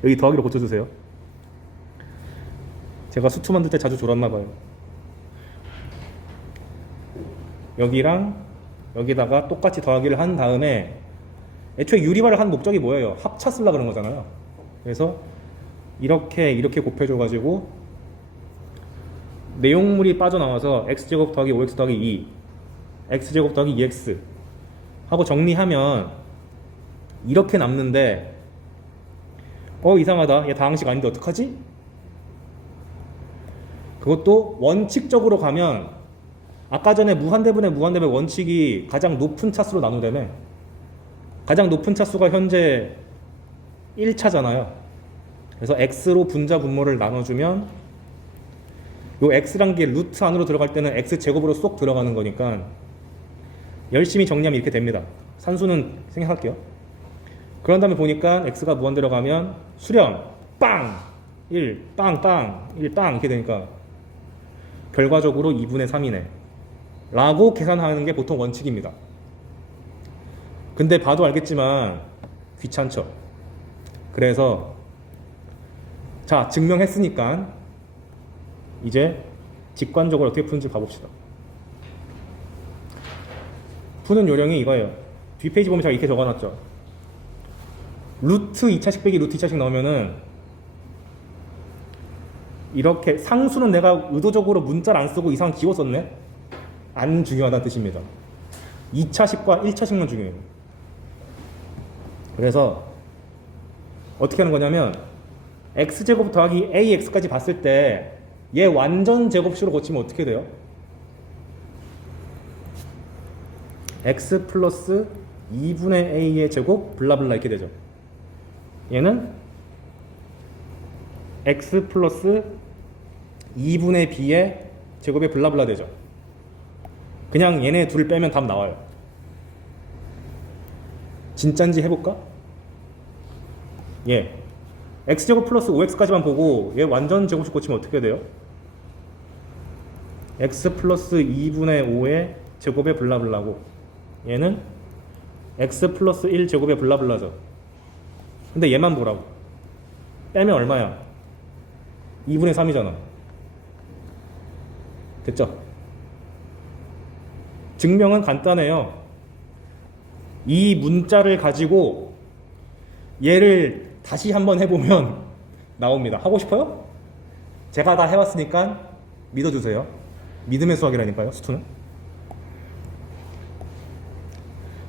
여기 더하기로 고쳐주세요. 제가 수투 만들 때 자주 졸았나봐요. 여기랑 여기다가 똑같이 더하기를 한 다음에 애초에 유리화를 한 목적이 뭐예요? 합차 쓰려고 그런 거잖아요. 그래서 이렇게 곱해줘가지고 내용물이 빠져나와서 x제곱 더하기 5x 더하기 2 x제곱 더하기 2x 하고 정리하면 이렇게 남는데 이상하다. 얘 다항식 아닌데 어떡하지? 그것도 원칙적으로 가면 아까 전에 무한대분의 무한대분의 원칙이 가장 높은 차수로 나누다며 가장 높은 차수가 현재 1차잖아요. 그래서 x로 분자 분모를 나눠주면 요 x란 게 루트 안으로 들어갈 때는 x제곱으로 쏙 들어가는 거니까 열심히 정리하면 이렇게 됩니다. 산수는 생략할게요. 그런 다음에 보니까 x가 무한대로 가면 수렴 빵! 1 빵! 빵! 1 빵! 이렇게 되니까 결과적으로 2분의 3이네 라고 계산하는 게 보통 원칙입니다. 근데 봐도 알겠지만 귀찮죠. 그래서 자 증명했으니까 이제 직관적으로 어떻게 푸는지 봐봅시다. 푸는 요령이 이거예요. 뒷페이지 보면 제가 이렇게 적어놨죠. 루트 2차식 빼기 루트 2차식 나오면은 이렇게 상수는 내가 의도적으로 문자를 안 쓰고 이상 기워 썼네? 안 중요하다는 뜻입니다. 2차식과 1차식만 중요해요. 그래서 어떻게 하는 거냐면 x제곱 더하기 ax까지 봤을 때 얘 완전 제곱식으로 고치면 어떻게 돼요? x 플러스 2분의 a의 제곱 블라블라 이렇게 되죠. 얘는 x 플러스 2분의 b의 제곱의 블라블라 되죠. 그냥 얘네 둘 빼면 답 나와요. 진짠지 해볼까? 예. x제곱 플러스 5x까지만 보고 얘 완전 제곱식 고치면 어떻게 돼요? x 플러스 2분의 5의 제곱의 블라블라고 얘는 x 플러스 1 제곱의 블라블라죠. 근데 얘만 보라고. 빼면 얼마야? 2분의 3이잖아. 됐죠? 증명은 간단해요. 이 문자를 가지고 얘를 다시 한번 해보면 나옵니다. 하고 싶어요? 제가 다 해왔으니까 믿어주세요. 믿음의 수학이라니까요, 수투는.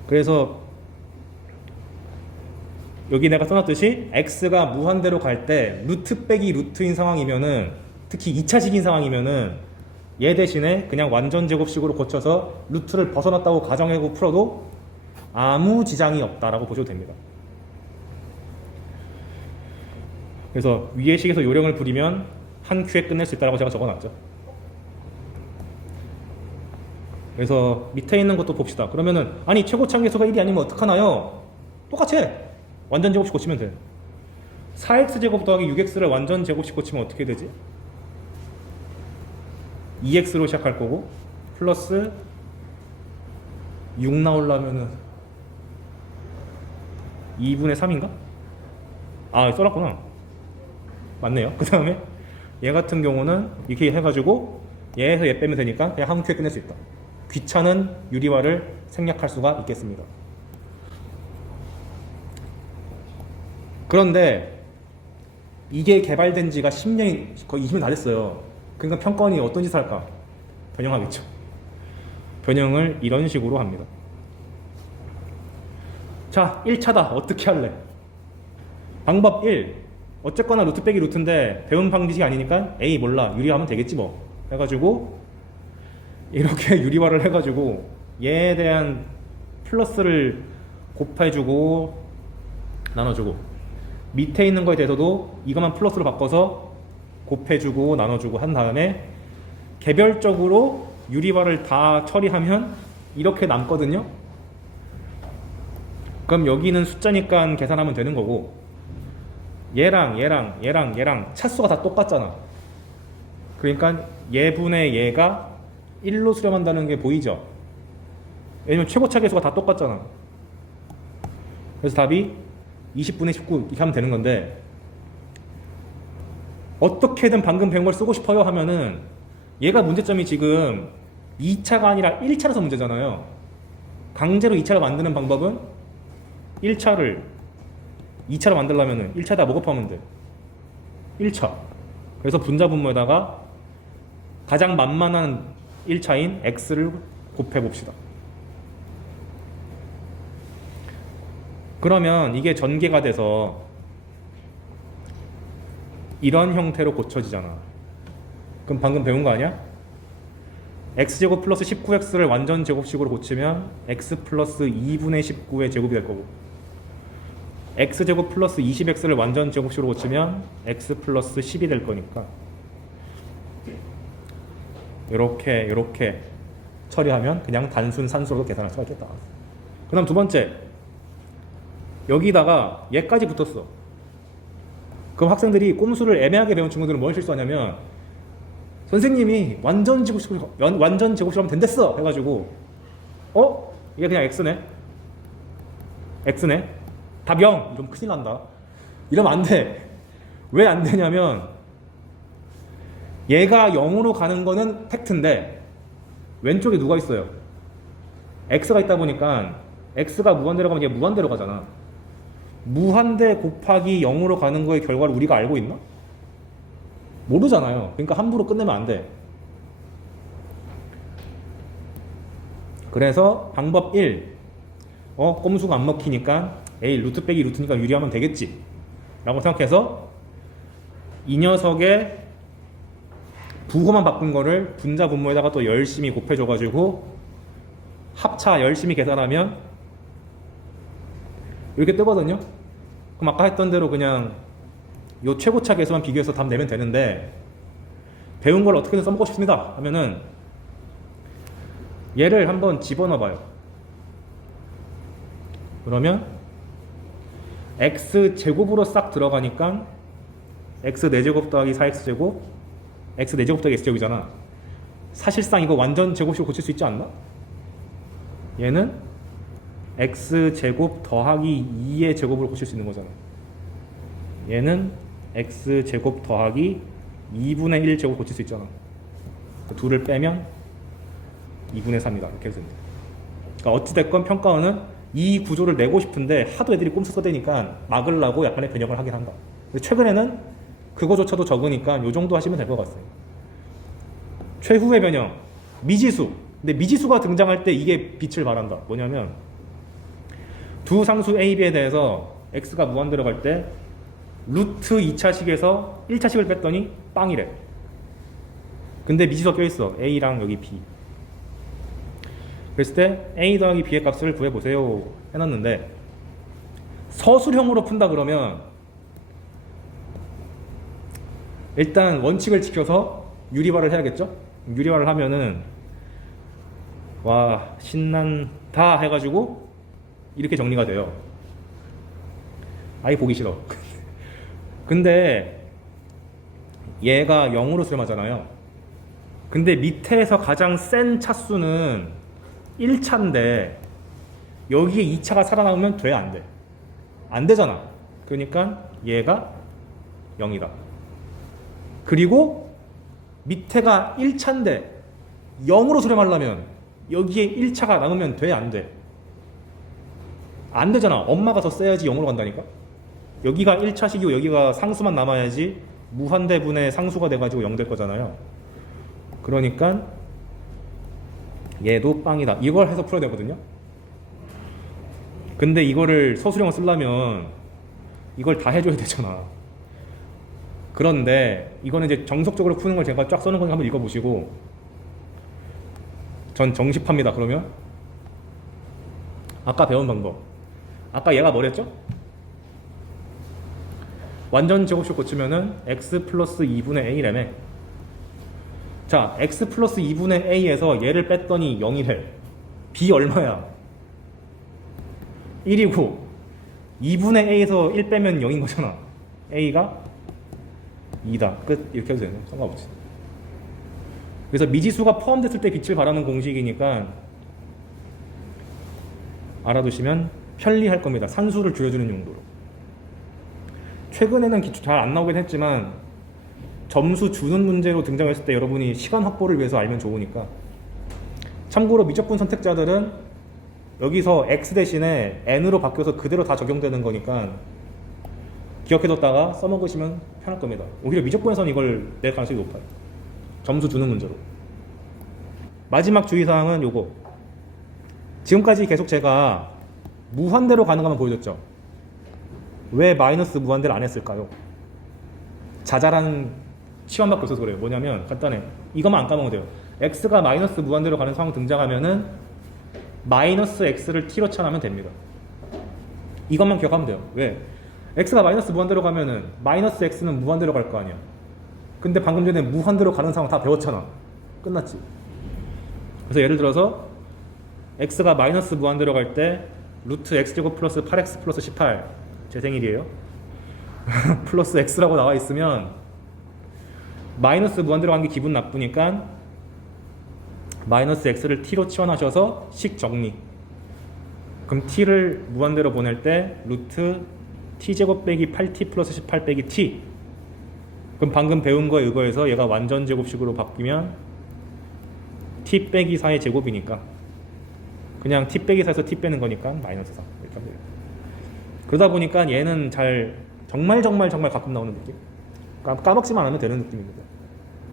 그래서 여기 내가 써놨듯이 x가 무한대로 갈 때 루트 빼기 루트인 상황이면은 특히 2차식인 상황이면은 얘 대신에 그냥 완전 제곱식으로 고쳐서 루트를 벗어났다고 가정하고 풀어도 아무 지장이 없다라고 보셔도 됩니다. 그래서 위의 식에서 요령을 부리면 한 큐에 끝낼 수 있다고 제가 적어놨죠. 그래서 밑에 있는 것도 봅시다. 그러면은 아니 최고차항계수가 1이 아니면 어떡하나요? 똑같이 완전 제곱식 고치면 돼. 4x제곱 더하기 6x를 완전 제곱식 고치면 어떻게 되지? 2x로 시작할 거고 플러스 6 나오려면은 2분의 3인가? 아 써놨구나. 맞네요. 그 다음에 얘 같은 경우는 이렇게 해가지고 얘에서 얘 빼면 되니까 그냥 한 큐에 끝낼 수 있다. 귀찮은 유리화를 생략할 수가 있겠습니다. 그런데 이게 개발된 지가 10년이 거의 20년 다 됐어요. 그러니까 평가원이 어떤 짓을 할까? 변형하겠죠. 변형을 이런 식으로 합니다. 자, 1차다. 어떻게 할래? 방법 1. 어쨌거나 루트 빼기 루트인데 배운 방식이 아니니까 A 몰라. 유리화하면 되겠지 뭐. 해가지고 이렇게 유리화를 해가지고 얘에 대한 플러스를 곱해주고 나눠주고 밑에 있는 거에 대해서도 이것만 플러스로 바꿔서 곱해주고 나눠주고 한 다음에 개별적으로 유리화를 다 처리하면 이렇게 남거든요. 그럼 여기는 숫자니까 계산하면 되는 거고 얘랑 차수가 다 똑같잖아. 그러니까 얘분의 얘가 1로 수렴한다는 게 보이죠? 왜냐면 최고차 계수가 다 똑같잖아. 그래서 답이 20분의 19 이렇게 하면 되는 건데 어떻게든 방금 배운 걸 쓰고 싶어요 하면은 얘가 문제점이 지금 2차가 아니라 1차라서 문제잖아요. 강제로 2차를 만드는 방법은 1차를 2차로 만들려면은 1차에다 뭐 곱하면 돼? 1차. 그래서 분자 분모에다가 가장 만만한 1차인 x를 곱해 봅시다. 그러면 이게 전개가 돼서 이런 형태로 고쳐지잖아. 그럼 방금 배운 거 아니야? x제곱 플러스 19x를 완전 제곱식으로 고치면 x 플러스 2분의 19의 제곱이 될 거고 x제곱 플러스 20x를 완전 제곱식으로 고치면 x 플러스 10이 될 거니까 이렇게 처리하면 그냥 단순 산수로도 계산할 수가 있겠다. 그 다음 두 번째, 여기다가 얘까지 붙었어. 그럼 학생들이 꼼수를 애매하게 배운 친구들은 뭘 실수하냐면 선생님이 완전 제곱식으로 하면 된댔어 해가지고 이게 그냥 x네 답 0. 이러면 큰일 난다. 이러면 안 돼. 왜 안 되냐면 얘가 0으로 가는 거는 팩트인데 왼쪽에 누가 있어요? x가 있다 보니까 x가 무한대로 가면 얘 무한대로 가잖아. 무한대 곱하기 0으로 가는 거의 결과를 우리가 알고 있나? 모르잖아요. 그러니까 함부로 끝내면 안 돼. 그래서 방법 1. 꼼수가 안 먹히니까 A 루트 빼기 루트니까 유리하면 되겠지 라고 생각해서 이 녀석의 부호만 바꾼 거를 분자 분모에다가 또 열심히 곱해줘가지고 합차 열심히 계산하면 이렇게 뜨거든요. 그럼 아까 했던 대로 그냥 요 최고차 계수만 비교해서 답 내면 되는데 배운 걸 어떻게든 써먹고 싶습니다 하면은 얘를 한번 집어넣어 봐요. 그러면 x제곱으로 싹 들어가니까 x 4제곱 더하기 4x제곱 x 4제곱 더하기 x제곱이잖아. 사실상 이거 완전 제곱식으로 고칠 수 있지 않나? 얘는 x제곱 더하기 2의 제곱으로 고칠 수 있는 거잖아. 얘는 x제곱 더하기 2분의 1 제곱 고칠 수 있잖아. 둘을 빼면 2분의 3이다. 이렇게 해서 됩니다. 그러니까 어찌됐건 평가원은 이 구조를 내고 싶은데 하도 애들이 꼼수 써대니까 막으려고 약간의 변형을 하긴 한다. 최근에는 그거조차도 적으니까 요 정도 하시면 될 것 같아요. 최후의 변형, 미지수. 근데 미지수가 등장할 때 이게 빛을 발한다. 뭐냐면 두 상수 A, B에 대해서 x가 무한 들어갈 때 루트 2차식에서 1차식을 뺐더니 빵이래. 근데 미지수가 껴있어. A랑 여기 B. 그랬을 때 A 더하기 B의 값을 구해보세요 해놨는데 서술형으로 푼다 그러면 일단 원칙을 지켜서 유리화를 해야겠죠? 유리화를 하면은 와 신난다 해가지고 이렇게 정리가 돼요. 아예 보기 싫어. 근데 얘가 0으로 수렴하잖아요. 근데 밑에서 가장 센 차수는 1차인데 여기에 2차가 살아나오면 돼? 안 돼? 안 되잖아. 그러니까 얘가 0이다. 그리고 밑에가 1차인데 0으로 수렴하려면 여기에 1차가 남으면 돼, 안 돼? 안 되잖아. 엄마가 더 써야지 0으로 간다니까. 여기가 1차식이고 여기가 상수만 남아야지 무한대분의 상수가 돼가지고 0 될 거잖아요. 그러니까 얘도 빵이다. 이걸 해서 풀어야 되거든요. 근데 이거를 서술형을 쓰려면 이걸 다 해줘야 되잖아. 그런데 이거는 이제 정석적으로 푸는 걸 제가 쫙 써놓은 거 한번 읽어보시고, 전 정식합니다. 그러면 아까 배운 방법, 아까 얘가 뭐랬죠? 완전 제곱식 고치면은 x 플러스 2분의 a라며. 자, x 플러스 2분의 a에서 얘를 뺐더니 0이래. b 얼마야? 1이고 2분의 a에서 1 빼면 0인 거잖아. a가 2다. 끝. 이렇게 해도 되네. 상관없지. 그래서 미지수가 포함됐을 때 빛을 발하는 공식이니까 알아두시면 편리할 겁니다. 산수를 줄여주는 용도로. 최근에는 기출 잘 안 나오긴 했지만 점수 주는 문제로 등장했을 때 여러분이 시간 확보를 위해서 알면 좋으니까. 참고로 미적분 선택자들은 여기서 x 대신에 n으로 바뀌어서 그대로 다 적용되는 거니까 기억해뒀다가 써먹으시면 편할 겁니다. 오히려 미적분에서는 이걸 낼 가능성이 높아요. 점수 주는 문제로. 마지막 주의사항은 요거. 지금까지 계속 제가 무한대로 가는 것만 보여줬죠. 왜 마이너스 무한대를 안 했을까요? 자잘한 치환밖에 없어서 그래요. 뭐냐면 간단해. 이것만 안 까먹으면 돼요. x가 마이너스 무한대로 가는 상황 등장하면은 마이너스 x를 t로 치환하면 됩니다. 이것만 기억하면 돼요. 왜? x가 마이너스 무한대로 가면은 마이너스 x는 무한대로 갈 거 아니야. 근데 방금 전에 무한대로 가는 상황 다 배웠잖아. 끝났지. 그래서 예를 들어서 x가 마이너스 무한대로 갈 때 루트 x제곱 플러스 8x 플러스 18 제 생일이에요. 플러스 x라고 나와 있으면 마이너스 무한대로 간 게 기분 나쁘니까 마이너스 x를 t로 치환하셔서 식 정리. 그럼 t를 무한대로 보낼 때 루트 t제곱 빼기 8t 플러스 18 빼기 t. 그럼 방금 배운 거에 의거해서 얘가 완전 제곱식으로 바뀌면 t 빼기 4의 제곱이니까 그냥 t 빼기 4에서 t 빼는 거니까 마이너스 4 이렇게 하면 돼요. 그러다 보니까 얘는 정말 가끔 나오는 느낌. 까먹지만 않으면 되는 느낌입니다.